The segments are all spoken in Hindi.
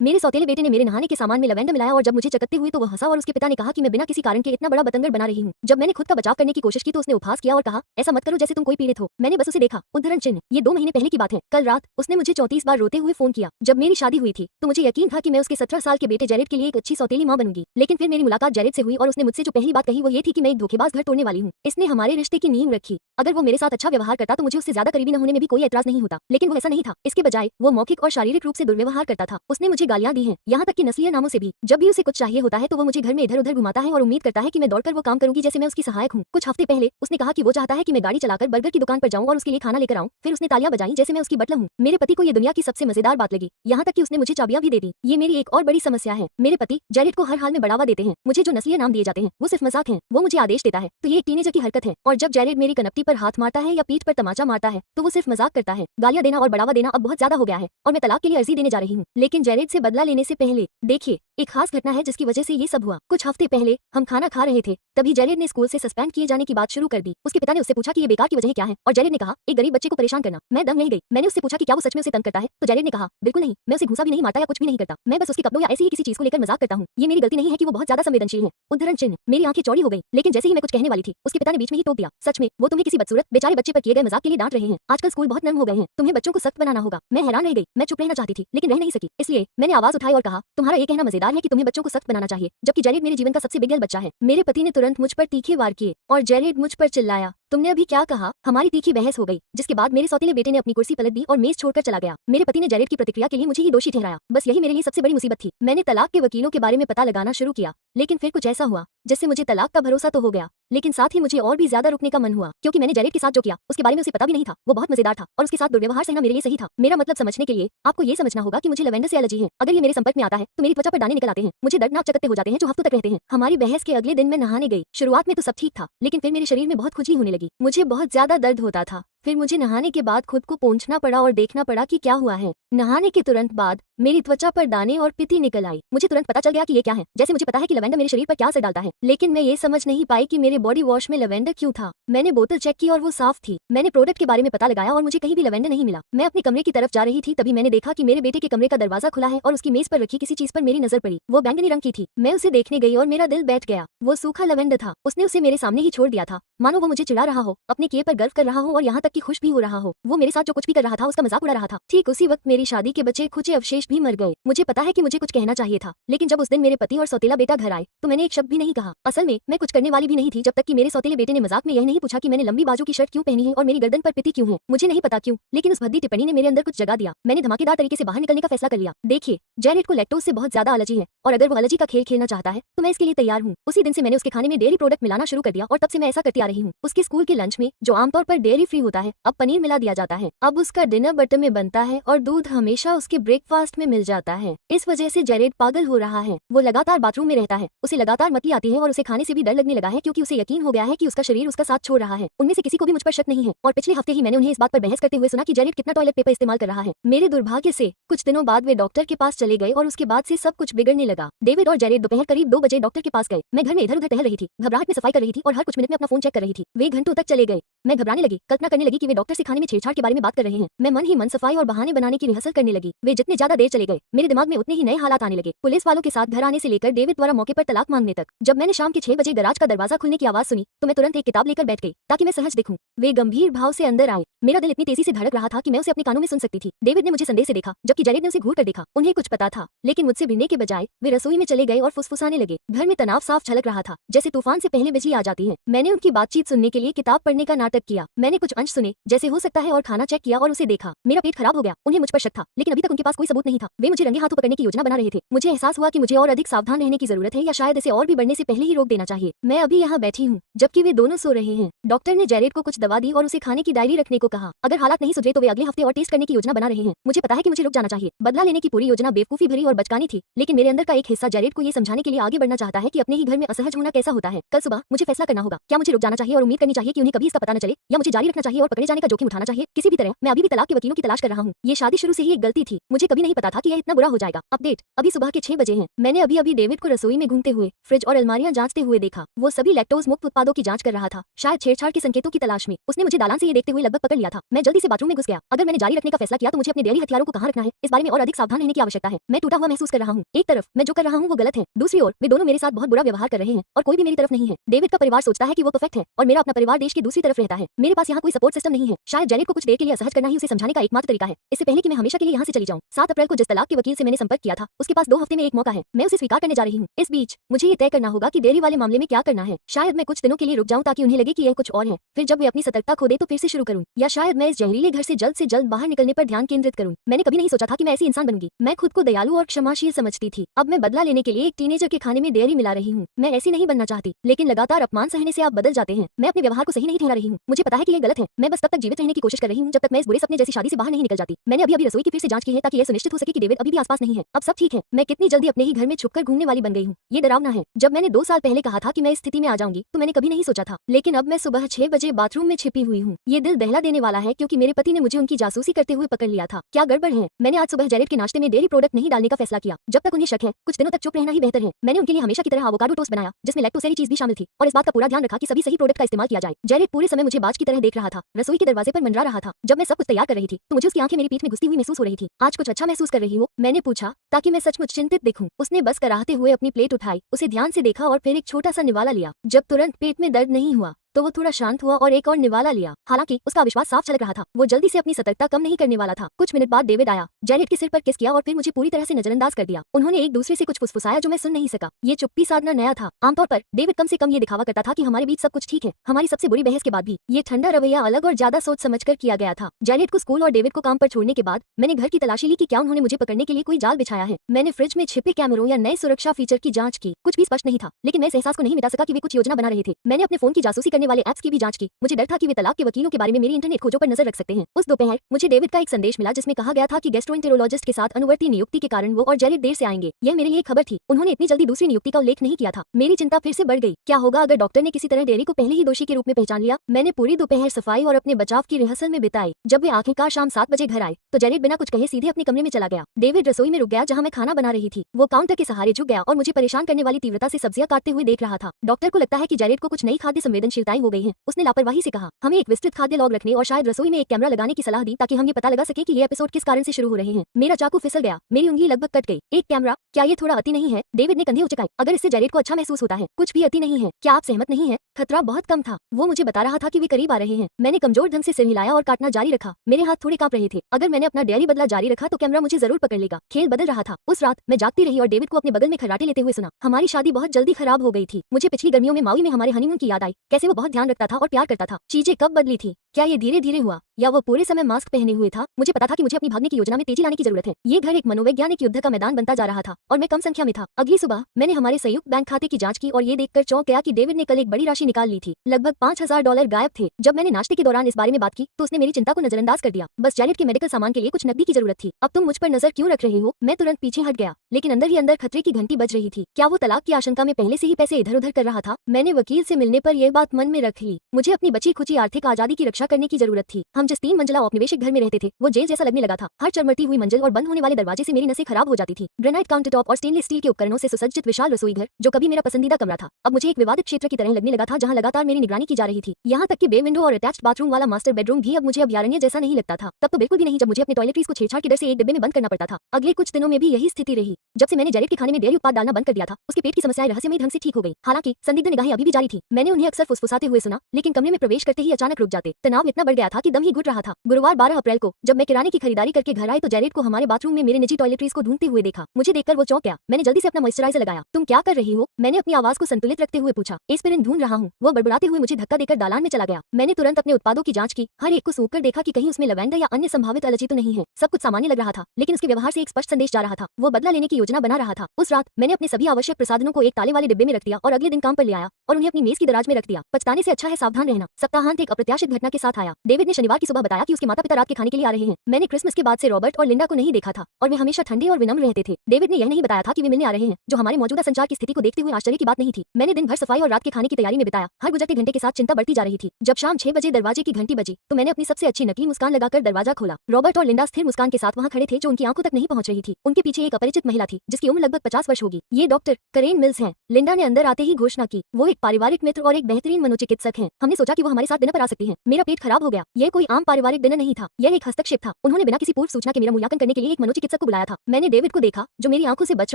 मेरे सौतेले बेटे ने मेरे नहाने के सामान में लवेंडर मिलाया और जब मुझे चकत्ते हुए तो वो हंसा और उसके पिता ने कहा कि मैं बिना किसी कारण के इतना बड़ा बतंगड़ बना रही हूँ। जब मैंने खुद का बचाव करने की कोशिश की तो उसने उपहास किया और कहा, ऐसा मत करो जैसे तुम कोई पीड़ित हो। मैंने बस उसे देखा। उद्धरण चिन्ह। ये 2 महीने पहले की बात है। कल रात उसने मुझे 34 बार रोते हुए फोन किया। जब मेरी शादी हुई थी तो मुझे यकीन था कि मैं उसके 17 साल के बेटे जेरेड के लिए एक अच्छी सौतेली मां बनूंगी। लेकिन फिर मेरी मुलाकात जेरेड से हुई और उसने मुझसे जो पहली बात कही वो ये थी कि मैं एक धोखेबाज घर तोड़ने वाली हूँ। इसने हमारे रिश्ते की नींव रखी। अगर वो मेरे साथ अच्छा व्यवहार करता तो मुझे उससे ज्यादा करीबी न होने में भी कोई एतराज नहीं होता, लेकिन वो ऐसा नहीं था। इसके बजाय वो मौखिक और शारीरिक रूप से दुर्व्यवहार करता था। उसने मुझे गालियां दी हैं, यहाँ तक कि नस्लीय नामों से भी। जब भी उसे कुछ चाहिए होता है तो वो मुझे घर में इधर उधर घुमाता है और उम्मीद करता है कि मैं दौड़कर वो काम करूंगी जैसे मैं उसकी सहायक हूँ। कुछ हफ्ते पहले उसने कहा कि वो चाहता है कि मैं गाड़ी चलाकर बर्गर की दुकान पर जाऊं और उसके लिए खाना लेकर आऊं। फिर उसने तालियां बजाई जैसे मैं उसकी बटलर हूँ। मेरे पति को ये दुनिया की सबसे मजेदार बात लगी, यहाँ तक कि उसने मुझे चाबियां भी दे दी। ये मेरी एक और बड़ी समस्या है। मेरे पति जेरेड को हर हाल में बढ़ावा देते हैं। मुझे जो नस्लीय नाम दिए जाते हैं वो सिर्फ मजाक है। वो मुझे आदेश देता है तो ये एक टीनेजर की हरकत है, और जब जेरेड मेरी कनपटी पर हाथ मारता है या पीठ पर तमाचा मारता है तो वो सिर्फ मजाक करता है। गालियां देना और बढ़ावा देना अब बहुत ज्यादा हो गया है और मैं तलाक के लिए अर्जी देने जा रही हूँ। लेकिन जेरेड से बदला लेने से पहले देखिए, एक खास घटना है जिसकी वजह से ये सब हुआ। कुछ हफ्ते पहले हम खाना खा रहे थे, तभी जेरेड ने स्कूल से सस्पेंड किए जाने की बात शुरू कर दी। उसके पिता ने उससे पूछा कि ये बेकार की वजह क्या है और जेरेड ने कहा, एक गरीब बच्चे को परेशान करना। मैं दंग रह गई। मैंने उससे पूछा कि क्या वो सच में उसे तंग करता है, तो जेरेड ने कहा, बिल्कुल नहीं, मैं उसे घूसा भी नहीं मारता या कुछ भी नहीं करता। मैं बस उसके कपड़ों या ऐसी ही किसी चीज को लेकर मजाक करता हूँ। ये मेरी गलती नहीं है कि वो बहुत ज्यादा संवेदनशील है। उद्धरण चिन्ह। मेरी आंखें चौड़ी हो गई, लेकिन जैसे ही मैं कुछ कहने वाली थी उसके पिता ने बीच में ही टोक दिया, सच में वो तुम्हें किसी बदसूरत बेचारे बच्चे पर किए गए मजाक के लिए डांट रहे हैं। आजकल स्कूल बहुत नर्म हो गए हैं, तुम्हें बच्चों को सख्त बनाना होगा। मैं हैरान रह गई। मैं चुप रहना चाहती थी लेकिन रह नहीं सकी, इसलिए मैंने आवाज उठाई और कहा, तुम्हारा ये कहना मजेदार है कि तुम्हें बच्चों को सख्त बनाना चाहिए, जबकि जेरेड मेरे जीवन का सबसे बिगड़ल बच्चा है। मेरे पति ने तुरंत मुझ पर तीखे वार किए और जेरेड मुझ पर चिल्लाया, तुमने अभी क्या कहा? हमारी तीखी बहस हो गई, जिसके बाद मेरे सौतेले बेटे ने अपनी कुर्सी पलट दी और मेज छोड़कर चला गया। मेरे पति ने जेरेड की प्रतिक्रिया के लिए मुझे ही दोषी ठहराया। बस यही मेरे लिए सबसे बड़ी मुसीबत थी। मैंने तलाक के वकीलों के बारे में पता लगाना शुरू किया, लेकिन फिर कुछ ऐसा हुआ जिससे मुझे तलाक का भरोसा तो हो गया, लेकिन साथ ही मुझे और भी ज्यादा रुकने का मन हुआ, क्योंकि मैंने जेरेड के साथ जो किया उसके बारे में उसे पता भी नहीं था। वो बहुत मजेदार था और उसके साथ दुर्व्यवहार सहना मेरे लिए सही था। मेरा मतलब समझने के लिए आपको ये समझना होगा कि मुझे लवेंडर से एलर्जी है। अगर ये मेरे संपर्क में आता है तो मेरी त्वचा पर दाने निकल आते हैं। मुझे दर्दनाक चकत्ते हो जाते हैं जो हफ्तों तक रहते हैं। हमारी बहस के अगले दिन मैं नहाने गई। शुरुआत में तो सब ठीक था, लेकिन फिर मेरे शरीर में बहुत खुजली होने लगी। मुझे बहुत ज्यादा दर्द होता था। फिर मुझे नहाने के बाद खुद को पोंछना पड़ा और देखना पड़ा कि क्या हुआ है। नहाने के तुरंत बाद मेरी त्वचा पर दाने और पिती निकल आई। मुझे तुरंत पता चल गया कि ये क्या है। जैसे मुझे पता है कि लवेंडर मेरे शरीर पर क्या असर डालता है, लेकिन मैं ये समझ नहीं पाई कि मेरे बॉडी वॉश में लवेंडर क्यों था। मैंने बोतल चेक की और वो साफ थी। मैंने प्रोडक्ट के बारे में पता लगाया और मुझे कहीं भी लवेंडर नहीं मिला। मैं अपने कमरे की तरफ जा रही थी, तभी मैंने देखा कि मेरे बेटे के कमरे का दरवाजा खुला है और उसकी मेज पर रखी किसी चीज पर मेरी नजर पड़ी। वो बैंगनी रंग की थी। मैं उसे देखने गई और मेरा दिल बैठ गया। वो सूखा लवेंडर था। उसने उसे मेरे सामने ही छोड़ दिया था, मानो वो मुझे चिढ़ा रहा हो, अपने किए पर गर्व कर रहा हो और यहाँ तक कि खुश भी हो रहा हो। वो मेरे साथ जो कुछ भी कर रहा था उसका मजाक उड़ा रहा था। ठीक उसी वक्त मेरी शादी के बचे खुचे अवशेष भी मर गए। मुझे पता है कि मुझे कुछ कहना चाहिए था, लेकिन जब उस दिन मेरे पति और सौतेला बेटा घर आए तो मैंने एक शब्द भी नहीं कहा। असल में मैं कुछ करने वाली भी नहीं थी, जब तक कि मेरे सौतेले बेटे ने मजाक में यह नहीं पूछा कि मैंने लंबी बाजू की शर्ट क्यों पहनी है और मेरी गर्दन पर पिती क्यों है। मुझे नहीं पता क्यों, लेकिन उस भद्दी टिप्पणी ने मेरे अंदर कुछ जगा दिया। मैंने धमाकेदार तरीके से बाहर निकलने का फैसला कर लिया। देखिए, जेरेड को लैक्टोज से बहुत ज्यादा एलर्जी है और अगर वो एलर्जी का खेल खेलना चाहता है तो मैं इसके लिए तैयार हूँ। उसी दिन से मैंने उसके खाने में डेयरी प्रोडक्ट मिलाना शुरू कर दिया और तब से मैं ऐसा करती आ रही हूँ। उसके स्कूल के लंच में जो आमतौर पर डेयरी फ्री होता है, अब पनीर मिला दिया जाता है। अब उसका डिनर बटर में बनता है और दूध हमेशा उसके ब्रेकफास्ट में मिल जाता है। इस वजह से जेरेड पागल हो रहा है। वो लगातार बाथरूम में रहता है, उसे लगातार मतली आती है और उसे खाने से भी डर लगने लगा है, क्योंकि उसे यकीन हो गया है कि उसका शरीर उसका साथ छोड़ रहा है। उनमें से किसी को भी मुझ पर शक नहीं है और पिछले हफ्ते ही मैंने उन्हें इस बात पर बहस करते हुए सुना कि जेरेड कितना टॉयलेट पेपर इस्तेमाल कर रहा है। मेरे दुर्भाग्य से कुछ दिनों बाद वे डॉक्टर के पास चले गए और उसके बाद से सब कुछ बिगड़ने लगा। डेविड और जेरेड दोपहर करीब 2 बजे डॉक्टर के पास गए। मैं घर में इधर उधर टहल रही थी, घबराहट में सफाई कर रही थी और हर कुछ मिनट में अपना फोन चेक कर रही थी। वे घंटों तक चले गए। मैं घबराने लगी, कल्पना करने लगी कि वे डॉक्टर से खाने में छेड़छाड़ के बारे में बात कर रहे हैं। मैं मन ही मन सफाई और बहाने बनाने की रिहर्सल करने लगी। वे जितने ज्यादा देर चले गए, मेरे दिमाग में उतने ही नए हालात आने लगे। पुलिस वालों के साथ घर आने से लेकर डेविड द्वारा मौके पर तलाक मांगने तक। जब मैंने शाम के 6 बजे गराज का दरवाजा खुलने की आवाज सुनी तो मैं तुरंत एक किताब लेकर बैठ गई ताकि मैं सहज दिखूं। वे गंभीर भाव से अंदर आए। मेरा दिल इतनी तेजी से धड़क रहा था कि मैं उसे अपने कानों में सुन सकती थी। डेविड ने मुझे संदेह से देखा, जबकि जेरेड ने उसे घूर कर देखा। उन्हें कुछ पता था, लेकिन मुझसे भिड़ने के बजाय वे रसोई में चले गए और फुसफुसाने लगे। घर में तनाव साफ झलक रहा था, जैसे तूफान से पहले बिजली आ जाती है। मैंने उनकी बातचीत सुनने के लिए किताब पढ़ने का नाटक किया। मैंने कुछ अंश सुने जैसे हो सकता है और खाना चेक किया और उसे देखा। मेरा पेट खराब हो गया। उन्हें मुझ पर शक था, लेकिन अभी तक उनके पास कोई सबूत नहीं था। वे मुझे रंगे हाथों पकड़ने की योजना बना रहे थे। मुझे एहसास हुआ कि मुझे और अधिक सावधान रहने की जरूरत है, या शायद इसे और भी बढ़ने से पहले ही रोक देना चाहिए। मैं अभी यहाँ बैठी हूँ जबकि वे दोनों सो रहे हैं। डॉक्टर ने जेरेड को कुछ दवा दी और उसे खाने की डायरी रखने को कहा। अगर हालात नहीं सुधरे तो वे अगले हफ्ते और टेस्ट करने की योजना बना रहे हैं। मुझे पता है कि मुझे रुक जाना चाहिए। बदला लेने की पूरी योजना बेवकूफी भरी और बचकानी थी, लेकिन मेरे अंदर का एक हिस्सा जेरेड को ये समझाने के लिए आगे बढ़ना चाहता है कि अपने ही घर में असहज होना कैसा होता है। कल सुबह मुझे फैसला करना होगा। क्या मुझे रुक जाना चाहिए और उम्मीद करनी चाहिए कि उन्हें कभी इसका पता न चले, या मुझे जारी रखना चाहिए और और पकड़े जाने का जोखिम उठाना चाहिए। किसी भी तरह मैं अभी भी तलाक के वकीलों की तलाश कर रहा हूँ। ये शादी शुरू से ही एक गलती थी, मुझे कभी नहीं पता था कि यह इतना बुरा हो जाएगा। अपडेट, अभी सुबह के 6 बजे हैं। मैंने अभी अभी डेविड को रसोई में घूमते हुए फ्रिज और अलमारियां जांचते हुए देखा। वो सभी लैक्टोज मुक्त उत्पादों की जांच कर रहा था, शायद छेड़छाड़ के संकेतों की तलाश में। उसने मुझे दालान से ये देखते हुए लगभग पकड़ लिया था। मैं जल्दी से बाथरूम में घुस गया। अगर मैंने जारी रखने का फैसला किया तो मुझे अपने डेयरी हथियारों को कहाँ रखना है, इस बारे में और अधिक सावधान रहने की आवश्यकता है। मैं टूटा हुआ महसूस कर रहा हूँ। एक तरफ मैं जो कर रहा हूँ वो गलत है, दूसरी ओर वे दोनों मेरे साथ बहुत बुरा व्यवहार कर रहे हैं और कोई भी मेरी तरफ नहीं है। डेविड का परिवार सोचता है कि वो परफेक्ट है और मेरा अपना परिवार देश की दूसरी तरफ रहता है। मेरे पास यहाँ कोई सपोर्ट सिस्टम नहीं है। शायद जेरेड को कुछ देर के लिए असहज करना ही उसे समझाने का एकमात्र तरीका है, इससे पहले कि मैं हमेशा के लिए यहाँ से चली जाऊँ। 7 अप्रैल को जिस तलाक के वकील से मैंने संपर्क किया था उसके पास 2 हफ्ते में एक मौका है। मैं उसे स्वीकार करने जा रही हूँ। इस बीच मुझे ये तय करना होगा कि डेयरी वाले मामले में क्या करना है। शायद मैं कुछ दिनों के लिए रुक जाऊँ ताकि उन्हें लगे कि यह कुछ और है, फिर जब वे अपनी सतर्कता खो दे तो फिर से शुरू करूँ, या शायद मैं इस जहरीले घर से जल्द बाहर निकलने पर ध्यान केंद्रित करूँ। मैंने कभी नहीं सोचा था कि मैं ऐसी इंसान बनूंगी। मैं खुद को दयालु और क्षमाशील समझती थी। अब मैं बदला लेने के लिए एक टीनेजर के खाने में डेयरी मिला रही हूँ। मैं ऐसी नहीं बनना चाहती, लेकिन लगातार अपमान सहने से आप बदल जाते हैं। मैं अपने व्यवहार को सही नहीं ठहरा रही हूँ। मुझे पता है कि यह गलत है। मैं बस तब तक जीवित रहने की कोशिश कर रही हूँ जब तक मैं इस बुरे सपने जैसी शादी से बाहर नहीं निकल जाती। मैंने अभी रसोई की फिर से जांच की है ताकि यह सुनिश्चित हो सके कि डेविड अभी भी आसपास नहीं है। अब सब ठीक है। मैं कितनी जल्दी अपने ही घर में छुपकर घूमने वाली बन गई हूँ। ये डरावना है। जब मैंने 2 साल पहले कहा था कि मैं इस स्थिति में आ जाऊंगी तो मैंने कभी नहीं सोचा था, लेकिन अब मैं सुबह 6 बजे बाथरूम में छिपी हुई हूँ। ये दिल दहला देने वाला है क्योंकि मेरे पति ने मुझे उनकी जासूसी करते हुए पकड़ लिया था। क्या गड़बड़ है? मैंने आज सुबह जेरेड के नाश्ते में डेयरी प्रोडक्ट नहीं डालने का फैसला किया। जब तक उन्हें शक है कुछ दिनों तक चुप रहना ही बेहतर है। मैंने उनके लिए हमेशा की तरह एवोकाडो टोस्ट बनाया जिसमें लैक्टोसेरी चीज भी शामिल थी और इस बात का पूरा ध्यान रखा कि सही प्रोडक्ट का इस्तेमाल किया जाए। जेरेड पूरे समय मुझे बाज की तरह देख रहा था, रसोई के दरवाजे पर मंडरा रहा था। जब मैं सब कुछ तैयार कर रही थी तो मुझे उसकी आंखें मेरी पीठ में घुसती हुई महसूस हो रही थी। आज कुछ अच्छा महसूस कर रही हो? मैंने पूछा ताकि मैं सचमुच चिंतित दिखूं। उसने बस कराहते हुए अपनी प्लेट उठाई, उसे ध्यान से देखा और फिर एक छोटा सा निवाला लिया। जब तुरंत पेट में दर्द नहीं हुआ तो वो थोड़ा शांत हुआ और एक और निवाला लिया। हालांकि उसका विश्वास साफ झलक रहा था। वो जल्दी से अपनी सतर्कता कम नहीं करने वाला था। कुछ मिनट बाद डेविड आया, जेरेड के सिर पर किस किया और फिर मुझे पूरी तरह से नजरअंदाज कर दिया। उन्होंने एक दूसरे से कुछ फुसफुसाया जो मैं सुन नहीं सका। ये चुप्पी साधना नया था। आमतौर पर डेविड कम से कम ये दिखावा करता था कि हमारे बीच सब कुछ ठीक है। हमारी सबसे बुरी बहस के बाद भी ये ठंडा रवैया अलग और ज्यादा सोच समझकर किया गया था। जेरेड को स्कूल और डेविड को काम पर छोड़ने के बाद मैंने घर की तलाशी ली कि क्या उन्होंने मुझे पकड़ने के लिए कोई जाल बिछाया है। मैंने फ्रिज में छिपे कैमरों या नए सुरक्षा फीचर की जांच की। कुछ भी स्पष्ट नहीं था, लेकिन मैं इस एहसास को नहीं मिटा सका कि वे कुछ योजना बना रहे थे। मैंने अपने फोन की जासूसी करने वाले ऐप्स की भी जांच की। मुझे डर था कि वे तलाक के वकीलों के बारे में मेरी इंटरनेट खोजों पर नजर रख सकते हैं। उस दोपहर मुझे डेविड का एक संदेश मिला जिसमें कहा गया था कि गैस्ट्रोएंटेरोलॉजिस्ट के साथ अनुवर्ती नियुक्ति के कारण वो और जेरेड देर से आएंगे। यह मेरे लिए एक खबर थी। उन्होंने इतनी जल्दी दूसरी नियुक्ति का उल्लेख नहीं किया था। मेरी चिंता फिर से बढ़ गई। क्या होगा अगर डॉक्टर ने किसी तरह डेयरी को पहले ही दोषी के रूप में पहचान लिया? मैंने पूरी दोपहर सफाई और अपने बचाव की रिहर्सल में बिताई। जब वे आखिरकार शाम 7 बजे घर आए तो जेरेड बिना कुछ कहे सीधे अपने कमरे में चला गया। डेविड रसोई में रुक गया जहाँ मैं खाना बना रही थी। वो काउंटर के सहारे झुक गया और मुझे परेशान करने वाली तीव्रता से सब्जियां काटते हुए देख रहा था। डॉक्टर को लगता है कि जेरेड को कुछ नई खाद्य संवेदनशीलताएं हो गई हैं। उसने लापरवाही से कहा, हमें एक विस्तृत खाद्य लॉग रखने और शायद रसोई में एक कैमरा लगाने की सलाह दी ताकि हम ये पता लगा सके कि ये एपिसोड किस कारण से शुरू हो रहे हैं। मेरा चाकू फिसल गया, मेरी उंगली लगभग कट गई। एक कैमरा, क्या ये थोड़ा अति नहीं है? डेविड ने कंधे उचकाए। अगर इससे जेरेड को अच्छा महसूस होता है, कुछ भी अति नहीं है। क्या आप सहमत नहीं हैं? खतरा बहुत कम था। वो मुझे बता रहा था कि वे करीब आ रहे हैं। मैंने कमजोर ढंग से सिर हिलाया और काटना जारी रखा। मेरे हाथ थोड़े कांप रहे थे। अगर मैंने अपना डेयरी बदला जारी रखा तो कैमरा मुझे जरूर पकड़ लेगा। खेल बदल रहा था। उस रात मैं जागती रही और डेविड को अपने बगल में खर्राटे लेते हुए सुना। हमारी शादी बहुत जल्दी खराब हो गई थी। मुझे पिछली गर्मियों में माउई में हमारे हनीमून की याद आई। कैसे वो बहुत ध्यान रखता था और प्यार करता था। चीजें कब बदली थी? क्या ये धीरे धीरे हुआ या वो पूरे समय मास्क पहने हुए था? मुझे पता था कि मुझे अपनी भागने की योजना में तेजी लाने की जरूरत है। ये घर एक मनोवैज्ञानिक युद्ध का मैदान बनता जा रहा था और मैं कम संख्या में था। अगली सुबह मैंने हमारे संयुक्त बैंक खाते की जांच की और ये देखकर चौंक गया कि डेविड ने कल एक बड़ी राशि निकाल ली थी। लगभग $5000 गायब थे। जब मैंने नाश्ते के दौरान इस बारे में बात की तो उसने मेरी चिंता को नजरअंदाज कर दिया। बस जेरेड के मेडिकल सामान के लिए कुछ नकदी की जरूरत थी। अब तुम मुझ पर नजर क्यों रख रहे हो? मैं तुरंत पीछे हट गया, लेकिन अंदर ही अंदर खतरे की घंटी बज रही थी। क्या वो तलाक की आशंका में पहले से ही पैसे इधर उधर कर रहा था? मैंने वकील से मिलने पर यह बात मन में रख ली। मुझे अपनी बची खुची आर्थिक आजादी की रक्षा करने की जरूरत थी। हम जिस 3 मंजिला औपनिवेशिक घर में रहते थे वो जेल जैसा लगने लगा था। हर चरमरती हुई मंजिल और बंद होने वाले दरवाजे से मेरी नसें खराब हो जाती थी। ग्रेनाइट काउंटरटॉप और स्टेनलेस स्टील के उपकरणों से सुसज्जित विशाल रसोई घर जो कभी मेरा पसंदीदा कमरा था अब मुझे एक विवादित क्षेत्र की तरह लगने लगा था जहां लगातार मेरी निगरानी की जा रही थी। यहाँ तक कि बे विंडो और अटैच्ड बाथरूम वाला मास्टर बेडरूम भी अब मुझे अभयारण्य जैसा नहीं लगता था। तब तो बिल्कुल भी नहीं जब मुझे अपने टॉयलेटरीज को छेड़छाड़ के डर से एक डिब्बे में बंद करना पड़ता था। अगले कुछ दिनों में भी यही स्थिति रही। जब से मैंने जेरेड के खाने में डेयरी उत्पाद डालना बंद कर दिया था उसके पेट की समस्याएं रहस्यमयी ढंग से ठीक हो गई। हालांकि संदिग्ध निगाहें अभी भी जारी थी। मैंने उन्हें अक्सर फुसफुसाते हुए सुना, लेकिन कमरे में प्रवेश करते ही अचानक रुक जाते। तनाव इतना बढ़ गया था कि दम ही घुट रहा था। गुरुवार 12 अप्रैल को जब मैं किराने की खरीदारी करके घर आई तो जेरेड को हमारे बाथरूम में मेरे निजी टॉयलेटरीज को ढूंढते हुए देखा। मुझे देखकर वो चौंक गया। मैंने जल्दी से अपना मॉइस्चराइजर लगाया। तुम क्या कर रही हो? मैंने अपनी आवाज को संतुलित रखते हुए पूछा। एस्पिरिन ढूंढ रहा हूँ, वो बड़बड़ाते हुए मुझे धक्का देकर दालान में चला गया। मैंने तुरंत अपने उत्पादों की जांच की, हर एक को सूंघकर देखा कि कहीं उसमें लवेंडर या अन्य संभावित एलर्जी तो नहीं है। सब कुछ सामान्य लग रहा था, लेकिन उसके व्यवहार से एक स्पष्ट संदेश जा रहा था। वो बदला लेने की योजना बना रहा था। उस रात मैंने अपने सभी आवश्यक प्रसाधनों को एक ताले वाले डिब्बे में रख दिया और अगले दिन काम पर ले आया और उन्हें अपनी मेज की दराज में रख दिया। पछताने से अच्छा है सावधान रहना। सप्ताहांत एक अप्रत्याशित घटना के साथ आया। डेविड ने शनिवार की सुबह बताया कि उसके माता पिता रात के खाने के लिए आ रहे हैं। मैंने क्रिसमस के बाद से रॉबर्ट और लिंडा को नहीं देखा था और वे हमेशा ठंडे और विनम्र रहते थे। डेविड ने यह नहीं बताया था कि वे मिलने आ रहे हैं, जो हमारे मौजूदा संचार की स्थिति को देखते हुए आश्चर्य की बात नहीं थी। मैंने दिन भर सफाई और रात के खाने की तैयारी में बिताया। हर गुजरते घंटे के साथ चिंता बढ़ती जा रही थी। जब शाम 6 बजे दरवाजे की घंटी बजी तो मैंने अपनी सबसे अच्छी नकली मुस्कान लगाकर दरवाजा खोला। रॉबर्ट और लिंडा स्थिर मुस्कान के साथ वहां खड़े थे, जो उनकी आंखों तक नहीं पहुंच रही थी। उनके पीछे एक अपरिचित महिला थी जिसकी उम्र लगभग 50 वर्ष होगी। ये डॉक्टर करेन मिल्स हैं। लिंडा ने अंदर आते ही घोषणा की। वो एक पारिवारिक मित्र और एक बेहतरीन मनोचिकित्सक हैं। हमने सोचा कि वो हमारे साथ डिनर पर आ सकती हैं। मेरा पेट खराब हो गया। यह कोई आम पारिवारिक डिनर नहीं था, यह एक हस्तक्षेप था। उन्होंने बिना किसी पूर्व सूचना के मेरा मूल्यांकन करने के लिए एक मनोचिकित्सक को बुलाया था। मैंने डेविड को देखा जो मेरी आंखों से बच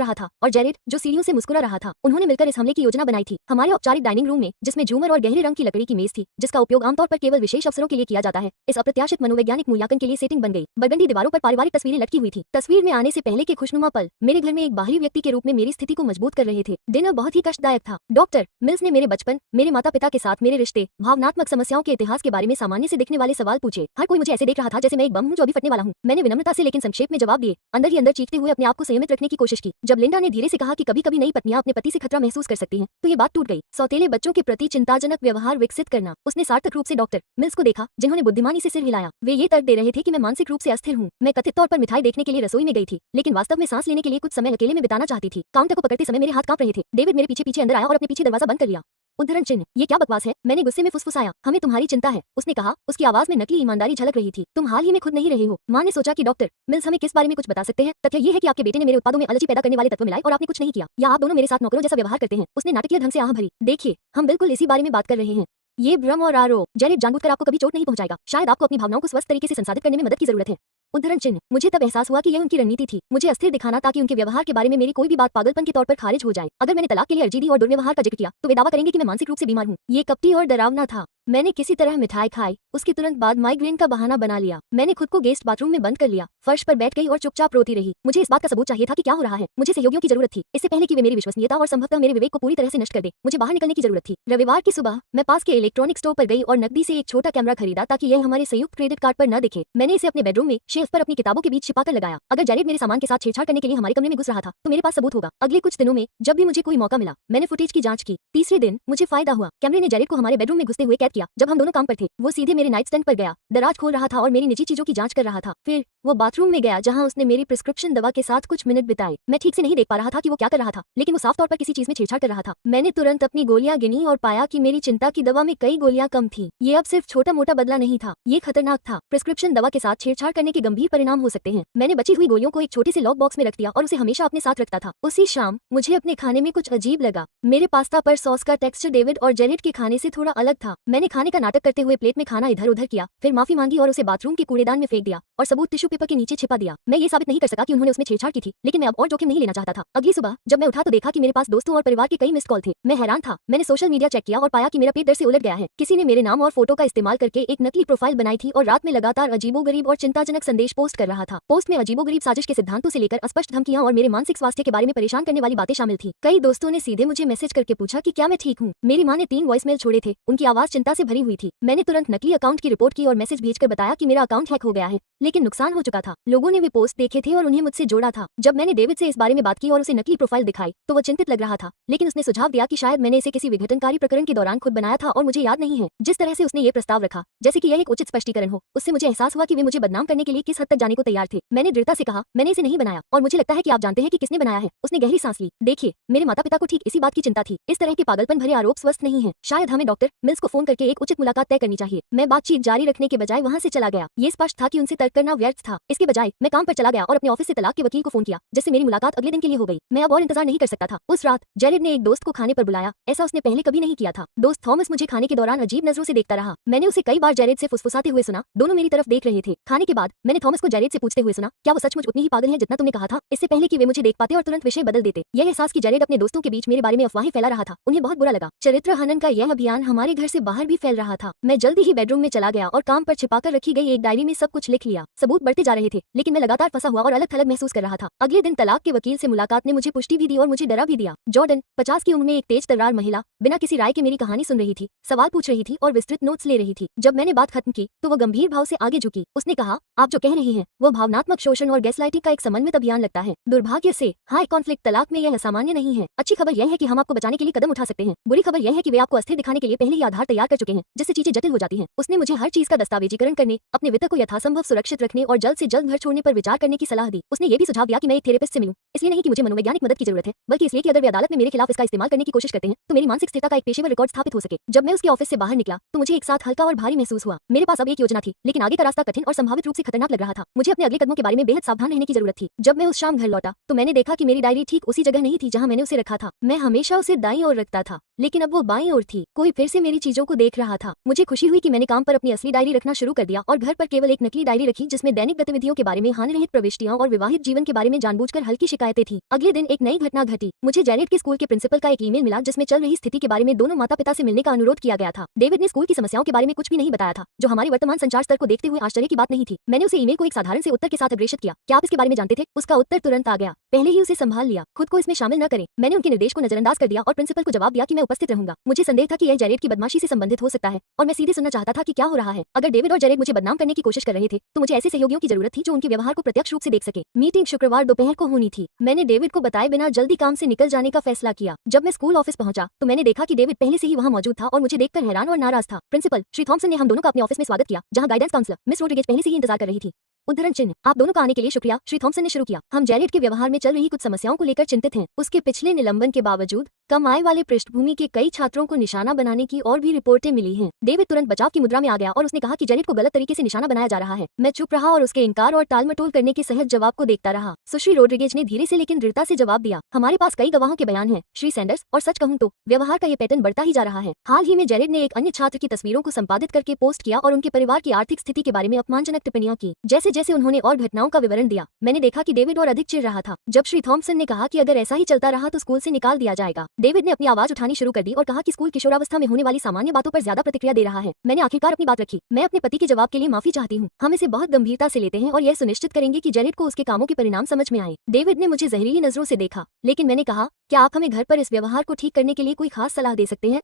रहा था और जेरेड जो सीढ़ियों से मुस्कुरा रहा था। उन्होंने मिलकर इस हमले की योजना बनाई थी। हमारे औपचारिक डाइनिंग रूम में, जिसमें झूमर और गहरे रंग की लकड़ी की मेज थी, जिसका उपयोग आमतौर पर केवल विशेष अवसरों के लिए किया जाता है, इस अप्रत्याशित मनोवैज्ञानिक मूल्यांकन के लिए सेटिंग बन गई। बरगंडी दीवारों पर पारिवारिक तस्वीरें लटकी हुई थी। तस्वीर में आने से पहले के खुशनुमा पल मेरे घर में एक बाहरी व्यक्ति के रूप में मेरी स्थिति को मजबूत कर रहे थे। डिनर बहुत ही कष्टदायक था। डॉक्टर मिल्स ने मेरे बचपन, मेरे माता पिता के साथ मेरे रिश्ते, भावनात्मक समस्याओं के इतिहास के बारे में सामान्य से दिखने वाले सवाल पूछे। हर कोई मुझे ऐसे देख रहा था जैसे मैं एक बम हूं जो अभी फटने वाला हूं। मैंने विनम्रता से लेकिन संक्षेप में जवाब दिए, अंदर ही अंदर चीखते हुए अपने आप को संयमित रखने की कोशिश की। जब लिंडा ने धीरे से कहा कि कभी-कभी नई पत्नियां अपने पति से खतरा महसूस कर सकती हैं, तो ये बात टूट गई। सौतेले बच्चों के प्रति चिंताजनक व्यवहार विकसित करना। उसने सार्थक रूप से डॉक्टर मिल्स को देखा, जिन्होंने बुद्धिमानी से सिर हिलाया। वे ये तर्क दे रहे थे कि मैं मानसिक रूप से अस्थिर हूं। मैं कथित तौर पर मिठाई देखने के लिए रसोई में गई थी, लेकिन वास्तव में सांस लेने के लिए कुछ समय अकेले में बिताना चाहती थी। काउंटर को पकड़ते समय मेरे हाथ कांप रहे थे। डेविड मेरे पीछे पीछे अंदर आया और अपने पीछे दरवाजा बंद कर लिया। उद्धरण चिन्ह, ये क्या बकवास है? मैंने गुस्से में फुसफुसाया। हमें तुम्हारी चिंता है, उसने कहा। उसकी आवाज में नकली ईमानदारी झलक रही थी। तुम हाल ही में खुद नहीं रहे हो। मां ने सोचा कि डॉक्टर मिल्स हमें किस बारे में कुछ बता सकते हैं। तथ्य ये है कि आपके बेटे ने मेरे उत्पादों में एलर्जी पैदा करने वाले तत्व मिलाए और आपने कुछ नहीं किया, या आप दोनों मेरे साथ नौकरों जैसा व्यवहार करते हैं। उसने नाटकीय ढंग से आह भरी। देखिए, हम बिल्कुल इसी बारे में बात कर रहे हैं। ये भ्रम और आरोप। जेरेड जानबूझकर आपको कभी चोट नहीं पहुंचाएगा। शायद आपको अपनी भावनाओं को स्वस्थ तरीके से संसाधित करने में मदद की जरूरत है। उद्धरण चिन्ह, मुझे तब एहसास हुआ कि यह उनकी रणनीति थी, मुझे अस्थिर दिखाना ताकि उनके व्यवहार के बारे में मेरी कोई भी बात पागलपन के तौर पर खारिज हो जाए। अगर मैंने तलाक के लिए अर्जी दी और दुर्व्यवहार का जिक्र किया, तो वे दावा करेंगे कि मैं मानसिक रूप से बीमार हूँ। ये कपटी और डरावना था। मैंने किसी तरह मिठाई खाई। उसके तुरंत बाद माइग्रेन का बहाना बना लिया। मैंने खुद को गेस्ट बाथरूम में बंद कर लिया, फर्श पर बैठ गई और चुपचाप रोती रही। मुझे इस बात का सबूत चाहिए था कि क्या हो रहा है। मुझे सहयोगियों की जरूरत थी, इससे पहले कि वे मेरी विश्वसनीयता और संभवतः मेरे विवेक को पूरी तरह से नष्ट कर दे। मुझे बाहर निकलने की जरूरत थी। रविवार की सुबह मैं पास के इलेक्ट्रॉनिक स्टोर पर गई और नकदी से एक छोटा कैमरा खरीदा ताकि यह हमारे संयुक्त क्रेडिट कार्ड पर न दिखे। मैंने इसे अपने बेडरूम में शेल्फ पर अपनी किताबों के बीच छिपाकर लगाया। अगर जेरेड मेरे सामान के साथ छेड़छाड़ करने के लिए हमारे कमरे में घुस रहा था, तो मेरे पास सबूत होगा। अगले कुछ दिनों में जब भी मुझे कोई मौका मिला, मैंने फुटेज की जांच की। तीसरे दिन मुझे फायदा हुआ। कैमरे ने जेरेड को हमारे बेडरूम में घुसते हुए कैद किया जब हम दोनों काम पर थे। वो सीधे मेरे नाइट स्टैंड पर गया, दराज खोल रहा था और मेरी निजी चीजों की जांच कर रहा था। फिर वो बाथरूम में गया जहां उसने मेरी प्रिस्क्रिप्शन दवा के साथ कुछ मिनट बिताए। मैं ठीक से नहीं देख पा रहा था कि वो क्या कर रहा था, लेकिन वो साफ तौर पर किसी चीज में छेड़छाड़ कर रहा था। मैंने तुरंत अपनी गोलियां गिनी और पाया कि मेरी चिंता की दवा में कई गोलियां कम थी। ये अब सिर्फ छोटा मोटा बदला नहीं था, ये खतरनाक था। प्रिस्क्रिप्शन दवा के साथ छेड़छाड़ करने के गंभीर परिणाम हो सकते हैं। मैंने बची हुई गोलियों को एक छोटे से लॉक बॉक्स में रख दिया और उसे हमेशा अपने साथ रखता था। उसी शाम मुझे अपने खाने में कुछ अजीब लगा। मेरे पास्ता पर सॉस का टेक्सचर डेविड और जेरेड के खाने से थोड़ा अलग था। मैंने खाने का नाटक करते हुए प्लेट में खाना इधर उधर किया, फिर माफी मांगी और उसे बाथरूम के कूड़ेदान में फेंक दिया और सबूत टिश्यू पेपर के नीचे छिपा दिया। मैं ये साबित नहीं कर सका कि उन्होंने उसमें छेड़छाड़ की थी, लेकिन मैं अब और जोखिम नहीं लेना चाहता था। अगली सुबह जब मैं उठा तो देखा कि मेरे पास दोस्तों और परिवार के कई मिस्ड कॉल थे। मैं हैरान था। मैंने सोशल मीडिया चेक किया और पाया कि मेरा पेट डर से उलट गया है। किसी ने मेरे नाम और फोटो का इस्तेमाल करके एक नकली प्रोफाइल बनाई थी और रात में लगातार अजीबोगरीब और चिंताजनक संदेश पोस्ट कर रहा था। पोस्ट में अजीबोगरीब साजिश के सिद्धांतों से लेकर अस्पष्ट धमकियां और मेरे मानसिक स्वास्थ्य के बारे में परेशान करने वाली बातें शामिल थी। कई दोस्तों ने सीधे मुझे मैसेज करके पूछा कि क्या मैं ठीक हूँ। मेरी माँ ने 3 वॉइसमेल छोड़े थे। उनकी आवाज चिंता से भरी हुई थी। मैंने तुरंत नकली अकाउंट की रिपोर्ट की और मैसेज भेजकर बताया कि मेरा अकाउंट हैक हो गया है, लेकिन नुकसान हो चुका था। लोगों ने वे पोस्ट देखे थे और उन्हें मुझसे जोड़ा था। जब मैंने डेविड से इस बारे में बात की और उसे नकली प्रोफाइल दिखाई, तो वो चिंतित लग रहा था, लेकिन उसने सुझाव दिया कि शायद मैंने इसे किसी विघटनकारी प्रकरण के दौरान खुद बनाया था और मुझे याद नहीं है। जिस तरह से उसने ये प्रस्ताव रखा, जैसे कि यह एक उचित स्पष्टीकरण हो, उससे मुझे एहसास हुआ कि वे मुझे बदनाम करने के लिए किस हद तक जाने को तैयार थे। मैंने दृढ़ता से कहा, मैंने इसे नहीं बनाया और मुझे लगता है कि आप जानते हैं कि किसने बनाया है। उसने गहरी सांस ली। देखिए, मेरे माता पिता को ठीक इसी बात की चिंता थी। इस तरह के पागलपन भरे आरोप स्वस्थ नहीं है। शायद हमें डॉक्टर मिल्स को फोन करके एक उचित मुलाकात तय करनी चाहिए। मैं बातचीत जारी रखने के बजाय वहां से चला गया। ये स्पष्ट था कि उनसे तर्क करना व्यर्थ था। इसके बजाय मैं काम पर चला गया और अपने ऑफिस से तलाक के वकील को फोन किया, जिससे मेरी मुलाकात अगले दिन के लिए हो गई। मैं अब और इंतजार नहीं कर सकता था। उस रात जेरेड ने एक दोस्त को खाने पर बुलाया। ऐसा उसने पहले कभी नहीं किया था। दोस्त थॉमस मुझे खाने के दौरान अजीब नजरों से देखता रहा। मैंने उसे कई बार जेरेड से फुसफुसाते हुए सुना। दोनों मेरी तरफ देख रहे थे। खाने के बाद मैंने थॉमस को जेरेड से पूछते हुए सुना, क्या वो सचमुच उतनी ही पागल है जितना तुमने कहा था? इससे पहले कि वे मुझे देख पाते और तुरंत विषय बदल देते। यह एहसास कि जेरेड अपने दोस्तों के बीच मेरे बारे में अफवाहें फैला रहा था, उन्हें बहुत बुरा लगा। चरित्र हनन का यह अभियान हमारे घर से बाहर भी फैल रहा था। मैं जल्दी ही बेडरूम में चला गया और काम पर छिपाकर रखी गई एक डायरी में सब कुछ लिख लिया। सबूत बढ़ते जा रहे थे, लेकिन मैं लगातार फंसा हुआ और अलग थलग महसूस कर रहा था। अगले दिन तलाक के वकील से मुलाकात ने मुझे पुष्टि भी दी और मुझे डरा भी दिया। जॉर्डन 50 की उम्र में एक तेज तर्रार महिला बिना किसी राय के मेरी कहानी सुन रही थी, सवाल पूछ रही थी और विस्तृत नोट्स ले रही थी। जब मैंने बात खत्म की तो वो गंभीर भाव से आगे झुकी। उसने कहा, आप जो कह कह रही हैं वो भावनात्मक शोषण और गैसलाइटिंग का एक समन्वित अभियान लगता है। दुर्भाग्य से हाई कॉन्फ्लिक्ट तलाक में यह असामान्य नहीं है। अच्छी खबर यह है कि हम आपको बचाने के लिए कदम उठा सकते हैं। बुरी खबर यह है कि वे आपको अस्थिर दिखाने के लिए पहले ही आधार तैयार कर चुके हैं, जिससे चीजें जटिल हो जाती हैं। उसने मुझे हर चीज का दस्तावेजीकरण करने, अपने वित्त को यथासंभव सुरक्षित रखने और जल्द से जल्द घर छोड़ने पर विचार करने की सलाह दी। उसने ये भी सुझाव दिया कि मैं एक थेरेपिस्ट से मिलूं, इसलिए नहीं कि मुझे मनोवैज्ञानिक मदद की जरूरत है, बल्कि इसलिए कि अगर वे अदालत में मेरे खिलाफ इसका इस्तेमाल करने की कोशिश करते हैं तो मेरी मानसिक स्थिरता का एक पेशेवर रिकॉर्ड स्थापित हो सके। जब मैं उसके ऑफिस से बाहर निकला तो मुझे एक साथ हल्का और भारी महसूस हुआ। मेरे पास अब एक योजना थी, लेकिन आगे का रास्ता कठिन और संभावित रूप से खतरनाक लग रहा था। मुझे अपने अगले कदमों के बारे में बेहद सावधान रहने की जरूरत थी। जब मैं उस शाम घर लौटा तो मैंने देखा कि मेरी डायरी ठीक उसी जगह नहीं थी जहां मैंने उसे रखा था। मैं हमेशा उसे दाईं ओर रखता था, लेकिन अब वो बाईं ओर थी। कोई फिर से मेरी चीजों को देख रहा था। मुझे खुशी हुई कि मैंने काम पर अपनी असली डायरी रखना शुरू कर दिया और घर पर केवल एक नकली डायरी रखी जिसमें दैनिक गतिविधियों के बारे में, हानिरहित प्रविष्टियां और विवाहित जीवन के बारे में जानबूझकर हल्की शिकायतें थी। अगले दिन एक नई घटना घटी। मुझे जेरेड के स्कूल के प्रिंसिपल का एक ईमेल मिला जिसमें चल रही स्थिति के बारे में दोनों माता पिता से मिलने का अनुरोध किया गया था। डेविड ने स्कूल की समस्याओं के बारे में कुछ भी नहीं बताया था, जो हमारे वर्तमान संचार स्तर को देखते हुए आश्चर्य की बात नहीं थी। मैंने उसे ईमेल को एक साधारण से उत्तर के साथ अग्रेषित किया, क्या आप इसके बारे में जानते थे? उसका उत्तर तुरंत आ गया, पहले ही उसे संभाल लिया, खुद को इसमें शामिल न करें। मैंने उनके निर्देश को नजरअंदाज कर दिया और प्रिंसिपल को जवाब दिया कि मैं उपस्थित रहूंगा। मुझे संदेह था कि यह जेरेड की बदमाशी से संबंधित हो सकता है और मैं सीधे सुनना चाहता था कि क्या हो रहा है। अगर डेविड और जेरेड मुझे बदनाम करने की कोशिश कर रहे थे तो मुझे ऐसे सहयोगियों की जरूरत थी जो उनके व्यवहार को प्रत्यक्ष रूप से देख सके। मीटिंग शुक्रवार दोपहर को होनी थी। मैंने डेविड को बताए बिना जल्दी काम से निकल जाने का फैसला किया। जब मैं स्कूल ऑफिस पहुंचा तो मैंने देखा कि डेविड पहले से ही वहां मौजूद था और मुझे देखकर हैरान और नाराज था। प्रिंसिपल श्री थॉम्सन ने हम दोनों का अपने ऑफिस में स्वागत किया, जहां गाइडेंस काउंसलर मिस रोड्रिगेज पहले से ही इंतजार कर रही थी। उद्धरण चिन्ह, आप दोनों का आने के लिए शुक्रिया, श्री थॉम्सन ने शुरू किया। हम जेरेड के व्यवहार में चल रही कुछ समस्याओं को लेकर चिंतित हैं। उसके पिछले निलंबन के बावजूद कम आय वाले पृष्ठभूमि के कई छात्रों को निशाना बनाने की और भी रिपोर्टें मिली हैं। डेविड तुरंत बचाव की मुद्रा में आ गया और उसने कहा कि जेरेड को गलत तरीके से निशाना बनाया जा रहा है। मैं चुप रहा और उसके इनकार और टालमटोल करने के सहज जवाब को देखता रहा। सुश्री रोड्रिगेज ने धीरे से लेकिन दृढ़ता से जवाब दिया, हमारे पास कई गवाहों के बयान हैं, श्री सैंडर्स, और सच कहूं तो व्यवहार का ये पैटर्न बढ़ता ही जा रहा है। हाल ही में जेरेड ने एक अन्य छात्र की तस्वीरों को संपादित करके पोस्ट किया और उनके परिवार की आर्थिक स्थिति के बारे में अपमानजनक टिप्पणियां की। जैसे जैसे उन्होंने और घटनाओं का विवरण दिया, मैंने देखा कि डेविड और अधिक चिढ़ रहा था। जब श्री थॉम्सन ने कहा कि अगर ऐसा ही चलता रहा तो स्कूल से निकाल दिया जाएगा, डेविड ने अपनी आवाज उठानी शुरू कर दी और कहा कि स्कूल किशोरावस्था में होने वाली सामान्य बातों पर ज्यादा प्रतिक्रिया दे रहा है। मैंने आखिरकार अपनी बात रखी, मैं अपने पति के जवाब के लिए माफी चाहती हूँ। हम इसे बहुत गंभीरता से लेते हैं और यह सुनिश्चित करेंगे कि जेरेड को उसके कामों के परिणाम समझ में आए। डेविड ने मुझे जहरीली नजरों से देखा, लेकिन मैंने कहा, क्या आप हमें घर पर इस व्यवहार को ठीक करने के लिए कोई खास सलाह दे सकते हैं?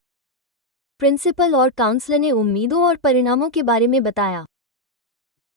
प्रिंसिपल और काउंसलर ने उम्मीदों और परिणामों के बारे में बताया।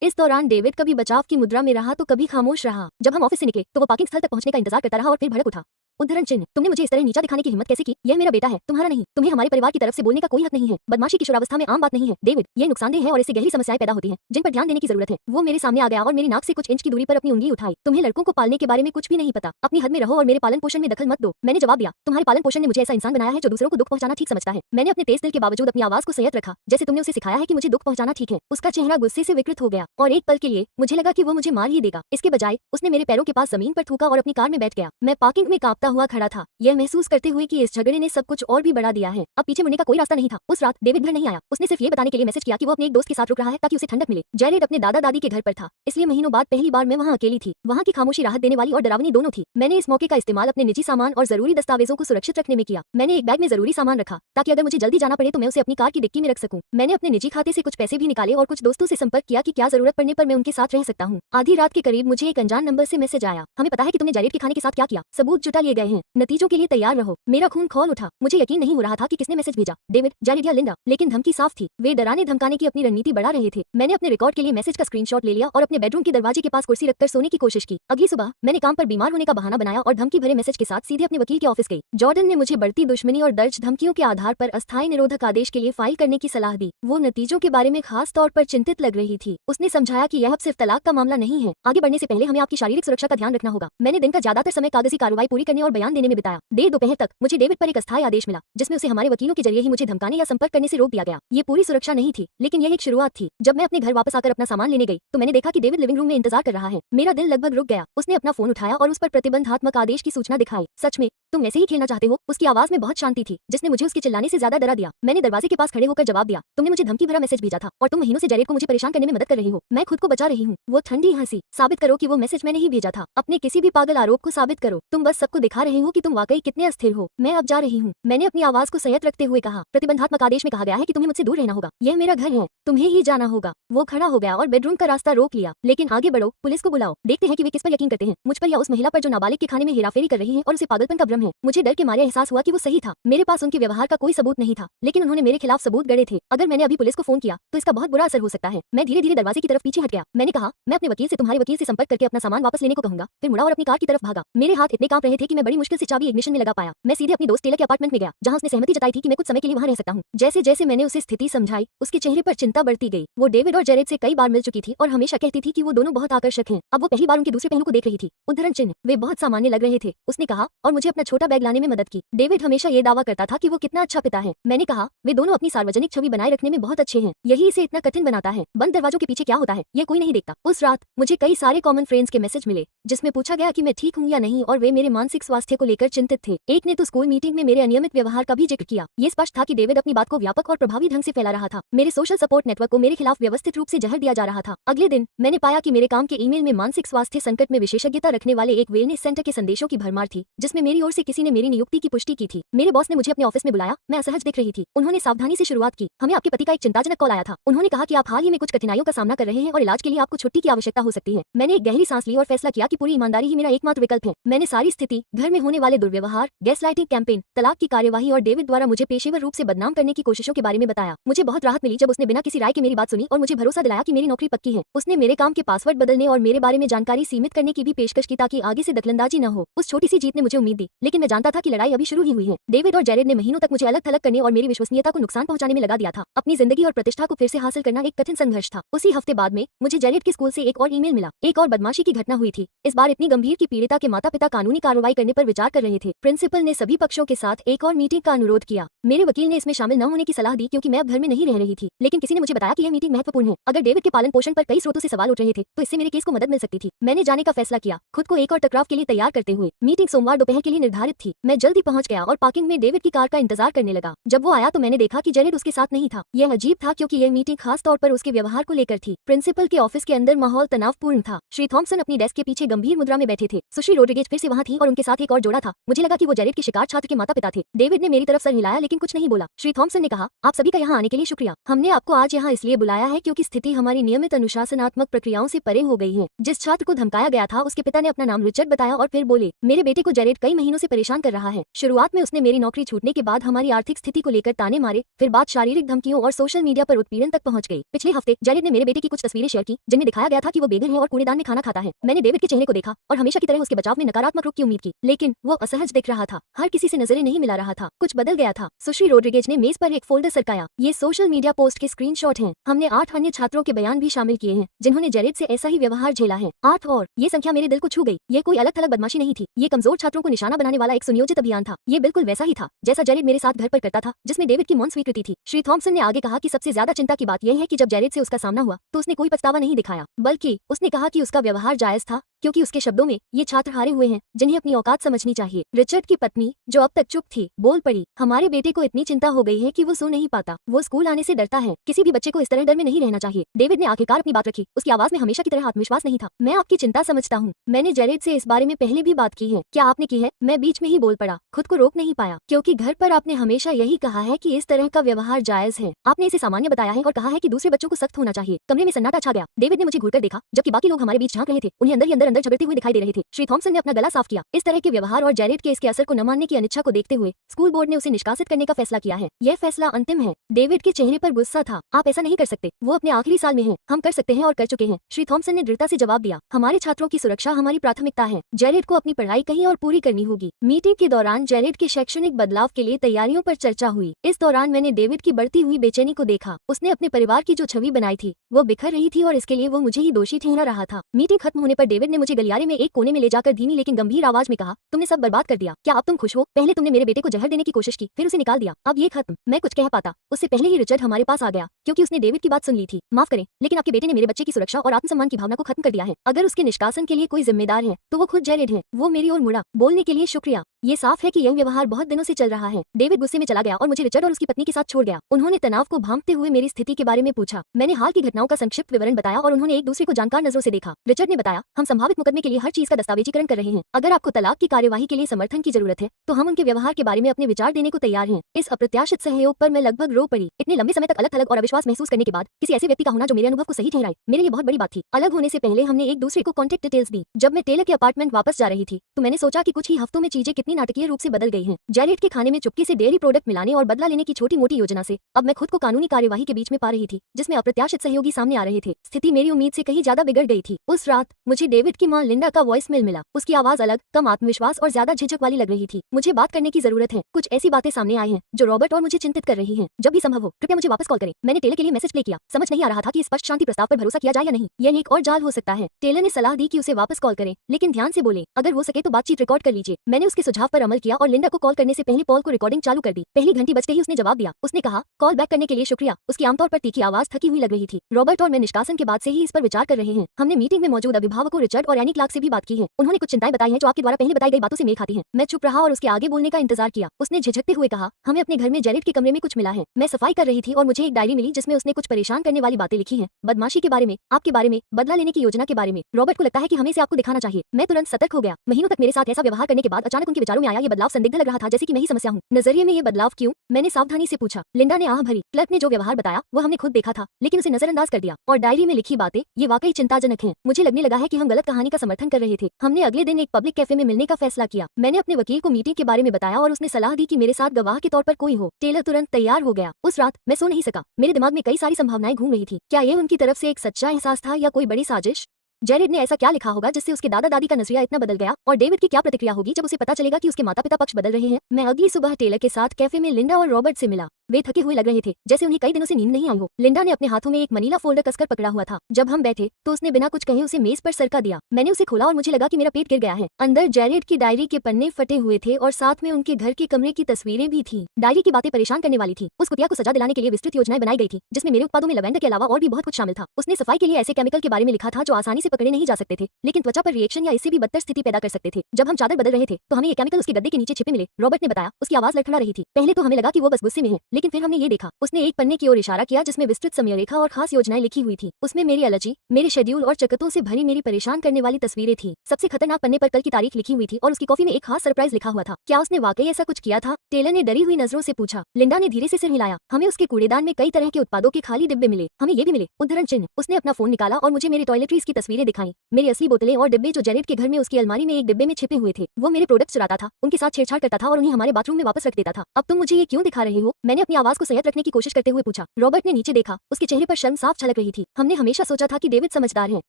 इस दौरान डेविड कभी बचाव की मुद्रा में रहा तो कभी खामोश रहा। जब हम ऑफिस से निकले तो वो पार्किंग स्थल तक पहुंचने का इंतजार करता रहा और फिर भड़क उठा। उद्धरण चिन्ह, तुमने मुझे इस तरह नीचा दिखाने की हिम्मत कैसे की? यह मेरा बेटा है, तुम्हारा नहीं। तुम्हें हमारे परिवार की तरफ से बोलने का कोई हक नहीं है। बदमाशी किशोरावस्था में आम बात नहीं है डेविड, ये नुकसानदेह है और इससे गहरी समस्याएं पैदा होती हैं, जिन पर ध्यान देने की जरूरत है। वो मेरे सामने आ गया और मेरी नाक से कुछ इंच की दूरी पर अपनी उंगली उठाई। तुम्हें लड़कों को पालने के बारे में कुछ भी नहीं पता, अपनी हद में रहो और मेरे पालन पोषण में दखल मत दो। मैंने जवाब दिया, तुम्हारे पालन पोषण ने मुझे ऐसा इंसान बनाया है जो दूसरों को दुख पहुंचाना ठीक समझता है। मैंने अपने तेज दिल के बावजूद अपनी आवाज को संयत रखा, जैसे तुमने उसे सिखाया है कि मुझे दुख पहुंचाना ठीक है। उसका चेहरा गुस्से से विकृत हो गया और एक पल के लिए मुझे लगा कि वो मुझे मार ही देगा। इसके बजाय उसने मेरे पैरों के पास जमीन पर थूका और अपनी कार में बैठ गया। मैं पार्किंग में कांपता हुआ खड़ा था, यह महसूस करते हुए कि इस झगड़े ने सब कुछ और भी बढ़ा दिया है। अब पीछे मुड़ने का कोई रास्ता नहीं था। उस रात डेविड घर नहीं आया। उसने सिर्फ ये बताने के लिए मैसेज किया कि वो अपने एक दोस्त के साथ रुक रहा है ताकि उसे ठंडक मिले। जेरेड अपने दादा दादी के घर पर था, इसलिए महीनों बाद पहली बार मैं वहाँ अकेली थी। वहाँ की खामोशी राहत देने वाली और डरावनी दोनों थी। मैंने इस मौके का इस्तेमाल अपने निजी सामान और जरूरी दस्तावेजों को सुरक्षित रखने में किया। मैंने एक बैग में जरूरी सामान रखा ताकि अगर मुझे जल्दी जाना पड़े तो मैं उसे अपनी कार की डिक्की में रख सकूं। मैंने अपने निजी खाते से कुछ पैसे भी निकाले और कुछ दोस्तों से संपर्क किया कि क्या जरूरत पड़ने पर मैं उनके साथ रह सकता हूँ। आधी रात के करीब मुझे एक अनजान नंबर से मैसेज आया, हमें पता है कि तुमने जेरेड के खाने के साथ क्या किया, सबूत जुटा लिए गए हैं, नतीजों के लिए तैयार रहो। मेरा खून खौल उठा। मुझे यकीन नहीं हो रहा था कि किसने मैसेज भेजा, डेविड, जेरेड या लिंडा, लेकिन धमकी साफ थी। वे डराने धमकाने की अपनी रणनीति बढ़ा रहे थे। मैंने अपने रिकॉर्ड के लिए मैसेज का स्क्रीनशॉट ले लिया और अपने बेडरूम के दरवाजे के पास कुर्सी रखकर सोने की कोशिश की। अगली सुबह मैंने काम पर बीमार होने का बहाना बनाया और धमकी भरे मैसेज के साथ सीधे अपने वकील के ऑफिस गई। जॉर्डन ने मुझे बढ़ती दुश्मनी और दर्ज धमकियों के आधार पर अस्थायी निरोधक आदेश के लिए फाइल करने की सलाह दी। वो नतीजों के बारे में खास तौर पर चिंतित लग रही थी। उसने समझाया कि यह अब सिर्फ तलाक का मामला नहीं है, आगे बढ़ने से पहले हमें आपकी शारीरिक सुरक्षा का ध्यान रखना होगा। मैंने दिन का ज्यादातर समय कागजी कार्रवाई पूरी करने और बयान देने में बिताया। देर दोपहर तक मुझे डेविड पर एक अस्थायी आदेश मिला, जिसमें उसे हमारे वकीलों के जरिए ही मुझे धमकाने या संपर्क करने से रोक दिया गया। ये पूरी सुरक्षा नहीं थी, लेकिन यह एक शुरुआत थी। जब मैं अपने घर वापस आकर अपना सामान लेने गई तो मैंने देखा कि डेविड लिविंग रूम में इंतजार कर रहा है। मेरा दिल लगभग रुक गया। उसने अपना फोन उठाया और उस पर प्रतिबंधात्मक आदेश की सूचना दिखाई। सच में तुम वैसे ही खेलना चाहते हो? उसकी आवाज में बहुत शांति थी, जिसने मुझे उसके चिल्लाने से ज्यादा डरा दिया। मैंने दरवाजे के पास खड़े होकर जवाब दिया, तुमने मुझे धमकी भरा मैसेज भेजा था और तुम महीनों से जेरेड को मुझे परेशान करने में मदद कर रही हो। मैं खुद को बचा रही हूँ। वो ठंडी हंसी, साबित करो कि वो मैसेज मैंने ही भेजा था। अपने किसी भी पागल आरोप को साबित करो। तुम बस सबको दिखा रहे हो कि तुम वाकई कितने अस्थिर हो। मैं अब जा रही हूँ, मैंने अपनी आवाज को संयत रखते हुए कहा। प्रतिबंधात्मक आदेश में कहा गया है कि तुम्हें मुझसे दूर रहना होगा। यह मेरा घर है, तुम्हें ही जाना होगा। वो खड़ा हो गया और बेडरूम का रास्ता रोक लिया। लेकिन आगे बढ़ो, पुलिस को बुलाओ, देखते हैं कि वे किस पर यकीन करते हैं, मुझ पर या उस महिला पर जो नाबालिग के खाने में हेराफेरी कर रही है और उसे पागलपन का भ्रम भ्रम है। मुझे डर के मारे एहसास हुआ कि वो सही था। मेरे पास उनके व्यवहार का कोई सबूत नहीं था, लेकिन उन्होंने मेरे खिलाफ सबूत गढ़े थे। अगर मैंने अभी पुलिस को फोन किया तो इसका बहुत बुरा असर हो सकता है। मैं धीरे धीरे दरवाजे की तरफ पीछे हट गया। मैंने कहा, मैं अपने वकील से तुम्हारे वकील से संपर्क करके अपना सामान वापस लेने को कहूंगा। फिर मुड़ा और अपनी कार की तरफ भागा। मेरे हाथ इतने कांप रहे थे कि मैं बड़ी मुश्किल से चाबी इग्निशन में लगा पाया। मैं सीधे अपनी दोस्त टेलर के अपार्टमेंट में गया, जहां उसने सहमति जताई थी कि मैं कुछ समय के लिए वहां रह सकता हूं। जैसे जैसे मैंने उसे स्थिति समझाई, उसके चेहरे पर चिंता बढ़ती गई। वो डेविड और जेरेड से कई बार मिल चुकी थी और हमेशा कहती थी कि वो दोनों बहुत आकर्षक हैं। अब वो पहली बार उनके दूसरे पहलू को देख रही थी। उद्धरण चिन्ह, वे बहुत सामान्य लग रहे थे, उसने कहा, और मुझे अपना छोटा बैग लाने में मदद की। डेविड हमेशा ये दावा करता था कि वो कितना अच्छा पिता है। मैंने कहा, वे दोनों अपनी सार्वजनिक छवि बनाए रखने में बहुत अच्छे हैं। यही इसे इतना कठिन बनाता है। बंद दरवाजों के पीछे क्या होता है, ये कोई नहीं देखता। उस रात मुझे कई सारे कॉमन फ्रेंड्स के मैसेज मिले, जिसमें पूछा गया कि मैं ठीक हूँ या नहीं, और वे मेरे मानसिक स्वास्थ्य को लेकर चिंतित थे। एक ने तो स्कूल मीटिंग में मेरे अनियमित व्यवहार का भी जिक्र किया। ये स्पष्ट था कि डेविड अपनी बात को व्यापक और प्रभावी ढंग से फैला रहा था। मेरे सोशल सपोर्ट नेटवर्क को मेरे खिलाफ व्यवस्थित रूप से जहर दिया जा रहा था। अगले दिन मैंने पाया कि मेरे काम के ईमेल में मानसिक स्वास्थ्य संकट में विशेषज्ञता रखने वाले एक वेलनेस सेंटर के संदेशों की भरमार थी, जिसमें मेरी ओर से किसी ने मेरी नियुक्ति की पुष्टि की थी। मेरे बॉस ने मुझे अपने ऑफिस में बुलाया। मैं असहज दिख रही थी। उन्होंने सावधानी से शुरुआत की, हमें आपके पति का एक चिंताजनक कॉल आया था। उन्होंने कहा कि आप हाल ही में कुछ कठिनाइयों का सामना कर रहे हैं और इलाज के लिए आपको छुट्टी की आवश्यकता हो सकती है। मैंने एक गहरी सांस ली और फैसला किया कि पूरी ईमानदारी ही मेरा एकमात्र विकल्प है। मैंने सारी स्थिति, घर में होने वाले दुर्व्यवहार, गैसलाइटिंग कैंपेन, तलाक की कार्यवाही और डेविड द्वारा मुझे पेशेवर रूप से बदनाम करने की कोशिशों के बारे में बताया। मुझे बहुत राहत मिली जब उसने बिना किसी राय के मेरी बात सुनी और मुझे भरोसा दिलाया कि मेरी नौकरी पक्की है। उसने मेरे काम के पासवर्ड बदलने और मेरे बारे में जानकारी सीमित करने की भी पेशकश की ताकि आगे से दखलंदाजी न हो। उस छोटी सी जीत ने मुझे उम्मीद दी, लेकिन मैं जानता था कि लड़ाई अभी शुरू ही हुई है। डेविड और जेरेड ने महीनों तक मुझे अलग थलग करने और मेरी विश्वसनीयता को नुकसान पहुंचाने में लगा दिया था। अपनी जिंदगी और प्रतिष्ठा को फिर से हासिल करना एक कठिन संघर्ष था। उसी हफ्ते बाद में मुझे जेरेड के स्कूल से एक और ईमेल मिला। एक और बदमाशी की घटना हुई थी, इस बार इतनी गंभीर कि पीड़िता के माता पिता कानूनी कार्रवाई करने पर विचार कर रहे थे। प्रिंसिपल ने सभी पक्षों के साथ एक और मीटिंग का अनुरोध किया। मेरे वकील ने इसमें शामिल न होने की सलाह दी क्योंकि मैं अब घर में नहीं रह रही थी, लेकिन किसी ने मुझे बताया कि यह मीटिंग महत्वपूर्ण है। अगर डेविड के पालन पोषण पर कई स्रोतों से सवाल उठ रहे थे तो इससे मेरे केस को मदद मिल सकती थी। मैंने जाने का फैसला किया, खुद को एक और टकराव के लिए तैयार करते हुए। मीटिंग सोमवार दोपहर के लिए निर्धारित थी। मैं जल्दी पहुंच गया और पार्किंग में डेविड की कार का इंतजार करने लगा। जब वो आया तो मैंने देखा कि जेरेड उसके साथ नहीं था। यह अजीब था क्योंकि यह मीटिंग खास तौर पर उसके व्यवहार को लेकर थी। प्रिंसिपल के ऑफिस के अंदर माहौल तनावपूर्ण था। श्री थॉम्पसन अपनी डेस्क के पीछे गंभीर मुद्रा में बैठे थे। सुश्री रोड्रिगेज फिर से वहां थी और उनके साथ एक और जोड़ा था। मुझे लगा कि वो जेरेड के शिकार छात्र के माता पिता थे। डेविड ने मेरी तरफ सर हिलाया लेकिन कुछ नहीं बोला। श्री थॉम्पसन ने कहा, आप सभी का यहाँ आने के लिए शुक्रिया। हमने आपको आज यहाँ इसलिए बुलाया है क्योंकि स्थिति हमारी नियमित अनुशासनात्मक प्रक्रियाओं से परे हो गई है। जिस छात्र को धमकाया गया था उसके पिता ने अपना नाम रिचर्ड बताया और फिर बोले, मेरे बेटे को जेरेड कई महीनों से परेशान कर रहा है। शुरुआत में उसने मेरी नौकरी छूटने के बाद हमारी आर्थिक स्थिति को लेकर ताने मारे, फिर बात शारीरिक धमकियों और सोशल मीडिया पर उत्पीड़न तक पहुंच गई। पिछले हफ्ते जेरेड ने मेरे बेटे की कुछ तस्वीरें शेयर की जिनमें दिखाया गया था कि वो बेघर है और कूड़ेदान में खाना खाता है। मैंने डेविड के चेहरे को देखा और हमेशा की तरह उसके बचाव में नकारात्मक रुख की उम्मीद की, लेकिन वो असहज दिख रहा था। हर किसी से नजरें नहीं मिला रहा था। कुछ बदल गया था। सुश्री रोड्रिगेज ने मेज पर एक फोल्डर सरकाया। ये सोशल मीडिया पोस्ट के स्क्रीनशॉट हैं। हमने 8 अन्य छात्रों के बयान भी शामिल किए हैं जिन्होंने जेरेड से ऐसा ही व्यवहार झेला है। 8 और ये संख्या मेरे दिल को छू गई। ये कोई अलग थलग बदमाशी नहीं थी। ये कमजोर छात्रों को निशाना बनाने वाला एक सुनियोजित अभियान था। ये बिल्कुल वैसा ही था जैसा जेरेड मेरे साथ घर पर करता था, जिसमें डेविड की मौन स्वीकृति थी। श्री थॉम्पसन ने आगे कहा कि सबसे ज्यादा चिंता की बात यह है कि जब जेरेड से उसका सामना हुआ तो उसने कोई पछतावा नहीं दिखाया, बल्कि उसने कहा कि उसका व्यवहार जायज था क्योंकि उसके शब्दों में ये छात्र हारे हुए हैं जिन्हें अपनी औकात समझनी चाहिए। रिचर्ड की पत्नी, जो अब तक चुप थी, बोल पड़ी, हमारे बेटे को इतनी चिंता हो गई है कि वो सो नहीं पाता। वो स्कूल आने से डरता है। किसी भी बच्चे को इस तरह डर में नहीं रहना चाहिए। डेविड ने आखिरकार अपनी बात रखी। उसकी आवाज में हमेशा की तरह आत्मविश्वास नहीं था। मैं आपकी चिंता समझता हूँ। मैंने जेरेड से इस बारे में पहले भी बात की है। क्या आपने की है? मैं बीच में ही बोल पड़ा, खुद को रोक नहीं पाया, क्योंकि घर पर आपने हमेशा यही कहा है कि इस तरह का व्यवहार जायज है। आपने इसे सामान्य बताया है और कहा है कि दूसरे बच्चों को सख्त होना चाहिए। कमरे में सन्नाटा छा गया। डेविड ने मुझे घूरकर देखा, जबकि बाकी लोग हमारे बीच झांक रहे थे। उन्हें अंदर ही अंदर झगड़ते हुए दिखाई दे रहे थे। श्री थॉम्पसन ने अपना गला साफ किया। इस तरह के व्यवहार और जेरेड के इसके असर को न मानने की अनिच्छा को देखते हुए स्कूल बोर्ड ने उसे निष्कासित करने का फैसला किया है। यह फैसला अंतिम है। डेविड के चेहरे पर गुस्सा था। आप ऐसा नहीं कर सकते। वो अपने आखिरी साल में है। हम कर सकते हैं और कर चुके हैं। श्री थॉम्पसन ने दृढ़ता से जवाब दिया, हमारे छात्रों की सुरक्षा हमारी प्राथमिकता है। जेरेड को अपनी पढ़ाई कहीं और पूरी करनी होगी। मीटिंग के दौरान जेरेड के शैक्षणिक बदलाव के लिए तैयारियों पर चर्चा हुई। इस दौरान मैंने डेविड की बढ़ती हुई बेचैनी को देखा। उसने अपने परिवार की जो छवि बनाई थी वो बिखर रही थी और इसके लिए वो मुझे ही दोषी ठहरा रहा था। मीटिंग खत्म होने पर डेविड ने मुझे गलियारे में एक कोने में ले जाकर धीमी लेकिन गंभीर आवाज में कहा, तुमने सब बर्बाद कर दिया। क्या अब तुम खुश हो? पहले तुमने मेरे बेटे को जहर देने की कोशिश की, फिर उसे निकाल दिया। अब ये खत्म। मैं कुछ कह पाता उससे पहले ही रिचर्ड हमारे पास आ गया क्योंकि उसने डेविड की बात सुन ली थी। माफ करें, लेकिन आपके बेटे ने मेरे बच्चे की सुरक्षा और आत्मसम्मान की भावना को खत्म कर दिया है। अगर उसके निष्कासन के लिए कोई जिम्मेदार है तो वो खुद जेरेड है। वो मेरी ओर मुड़ा। बोलने के लिए शुक्रिया। ये साफ है कि यह व्यवहार बहुत दिनों से चल रहा है। डेविड गुस्से में चला गया और मुझे रिचर्ड और उसकी पत्नी के साथ छोड़ गया। उन्होंने तनाव को भांपते हुए मेरी स्थिति के बारे में पूछा। मैंने हाल की घटनाओं का संक्षिप्त विवरण बताया और उन्होंने एक दूसरे को जानकार नजरों से देखा। रिचर्ड ने बताया, हम संभावित मुकदमे के लिए हर चीज का दस्तावेजीकरण कर रहे हैं। अगर आपको तलाक की कार्यवाही के लिए समर्थन की जरूरत है तो हम उनके व्यवहार के बारे में अपने विचार देने को तैयार हैं। इस अप्रत्याशित सहयोग पर मैं लगभग रो पड़ी। इतने लंबे समय तक अलग थलग और अविश्वास महसूस करने के बाद किसी ऐसे व्यक्ति का होना जो मेरे अनुभव को सही ठहराए, मेरे लिए बहुत बड़ी बात थी। अलग होने से पहले हमने एक दूसरे को कॉन्टेक्ट डिटेल्स दी। जब मैं टेलर के अपार्टमेंट वापस जा रही थी तो मैंने सोचा कि कुछ ही हफ्तों में चीजें कितनी कितनी नाटकीय रूप से बदल गई हैं। जेरेड के खाने में चुपके से डेयरी प्रोडक्ट मिलाने और बदला लेने की छोटी मोटी योजना से अब मैं खुद को कानूनी कार्यवाही के बीच में पा रही थी, जिसमें अप्रत्याशित सहयोगी सामने आ रहे थे। स्थिति मेरी उम्मीद से कहीं ज्यादा बिगड़ गई थी। उस रात मुझे डेविड की मां लिंडा का वॉइसमेल मिला। उसकी आवाज अलग, कम आत्मविश्वास और ज्यादा झिझक वाली लग रही थी। मुझे बात करने की जरूरत है। कुछ ऐसी बातें सामने आई हैं जो रॉबर्ट और मुझे चिंतित कर रही हैं। जब भी संभव हो कृपया मुझे वापस कॉल करें। मैंने टेलर के लिए मैसेज प्ले किया। समझ नहीं आ रहा था कि स्पष्ट शांति प्रस्ताव पर भरोसा किया जाए या नहीं। यह एक और जाल हो सकता है। टेलर ने सलाह दी कि उसे वापस कॉल करें, लेकिन ध्यान से बोले। अगर हो सके तो बातचीत रिकॉर्ड कर लीजिए। मैंने उसके सुझाव पर अमल किया और लिंडा को कॉल करने से पहले पॉल को रिकॉर्डिंग चालू कर दी। पहली घंटी बजते ही उसने जवाब दिया। उसने कहा, कॉल बैक करने के लिए शुक्रिया। उसकी आमतौर पर तीखी आवाज थकी हुई लग रही थी। रॉबर्ट और मैं निष्कासन के बाद से ही इस पर विचार कर रहे हैं। हमने मीटिंग में मौजूद अभिभावकों रिचर्ड और एनी क्लार्क से भी बात की है। उन्होंने कुछ चिंताएं बताई हैं जो आपके द्वारा पहले बताई गई बातों से मेल खाती हैं। मैं चुप रहा और उसके आगे बोलने का इंतजार किया। उसने झिझकते हुए कहा, हमें अपने घर में जेरेड के कमरे में कुछ मिला है। मैं सफाई कर रही थी और मुझे एक डायरी मिली जिसमें उसने कुछ परेशान करने वाली बातें लिखी हैं। बदमाशी के बारे में, आपके बारे में, बदला लेने की योजना के बारे में। रॉबर्ट को लगता है कि हमें इसे आपको दिखाना चाहिए। मैं तुरंत सतर्क हो गया। महीनों तक मेरे साथ ऐसा व्यवहार करने के बाद अचानक उनके विचारों में आया ये बदलाव संदिग्ध लग रहा था, जैसे कि मैं ही समस्या हूँ। नजरिए में ये बदलाव क्यों? मैंने सावधानी से पूछा। लिंडा ने आह भरी। क्लर्क ने जो व्यवहार बताया वो हमने खुद देखा था, लेकिन उसे नजरअंदाज कर दिया। और डायरी में लिखी बातें, ये वाकई चिंताजनक हैं। मुझे लगने लगा है कि हम गलत कहानी का समर्थन कर रहे थे। हमने अगले दिन एक पब्लिक कैफे में मिलने का फैसला किया। मैंने अपने वकील को मीटिंग के बारे में बताया और उसने सलाह दी कि मेरे साथ गवाह के तौर पर कोई हो। टेलर तुरंत तैयार हो गया। उस रात मैं सो नहीं सका। मेरे दिमाग में कई सारी संभावनाएं घूम रही थी। क्या ये उनकी तरफ से एक सच्चा एहसास था या कोई बड़ी साजिश? जेरेड ने ऐसा क्या लिखा होगा जिससे उसके दादा दादी का नजरिया इतना बदल गया? और डेविड की क्या प्रतिक्रिया होगी जब उसे पता चलेगा कि उसके माता पिता पक्ष बदल रहे हैं? मैं अगली सुबह टेलर के साथ कैफे में लिंडा और रॉबर्ट से मिला। वे थके हुए लग रहे थे, जैसे उन्हें कई दिनों से नींद नहीं आई हो। लिंडा ने अपने हाथों में एक मनीला फोल्डर कसकर पकड़ा हुआ था। जब हम बैठे तो उसने बिना कुछ कहे उसे मेज पर सरका दिया। मैंने उसे खोला और मुझे लगा कि मेरा पेट गिर गया है। अंदर जेरेड की डायरी के पन्ने फटे हुए थे और साथ में उनके घर के कमरे की तस्वीरें भी थी। डायरी की बातें परेशान करने वाली थी। उस कुतिया को सजा दिलाने के लिए विस्तृत योजनाएं बनाई गई थी, जिसमें मेरे उत्पादों में लवेंडर के अलावा और भी बहुत कुछ शामिल था। उसने सफाई के लिए ऐसे केमिकल के बारे में लिखा था जो आसानी से पकड़े नहीं जा सकते थे, लेकिन त्वचा पर रिएक्शन या इससे भी बदतर स्थिति पैदा कर सकते थे। जब हम चादर बदल रहे थे तो हमें ये केमिकल उसके गद्दे के नीचे छिपे मिले। रॉबर्ट ने बताया। उसकी आवाज लड़खड़ा रही थी। पहले तो हमें लगा कि वो बस गुस्से में है, लेकिन फिर हमने ये देखा। उसने एक पन्ने की ओर इशारा किया जिसमें विस्तृत समय रेखा और खास योजनाएं लिखी हुई थी। उसमें मेरी एलर्जी, मेरे शेड्यूल और चकत्तों से भरी मेरी परेशान करने वाली तस्वीरें थी। सबसे खतरनाक पन्ने पर कल की तारीख लिखी हुई थी और उसकी कॉफी में एक खास सरप्राइज लिखा हुआ था। क्या उसने वाकई ऐसा कुछ किया था? टेलर ने डरी हुई नजरों से पूछा। लिंडा ने धीरे से सिर हिलाया। हमें उसके कूड़ेदान में कई तरह के उत्पादों के खाली डिब्बे मिले। हमें ये भी मिले उद्धरण चिन्ह। उसने अपना फोन निकाला और मुझे मेरे टॉयलेटरीज की तस्वीरें दिखाई। मेरी असली बोतलें और डिब्बे जो जेरेड के घर में उसकी अलमारी में एक डिब्बे में छिपे हुए थे। वो मेरे प्रोडक्ट चुराता था, उनके साथ छेड़छाड़ करता था और उन्हें हमारे बाथरूम में वापस रख देता था। अब तुम मुझे ये क्यों दिखा रहे हो? मैंने अपनी आवाज को संयत रखने की कोशिश करते हुए पूछा। रॉबर्ट ने नीचे देखा। उसके चेहरे पर शर्म साफ झलक रही थी। हमने हमेशा सोचा था कि डेविड समझदार है।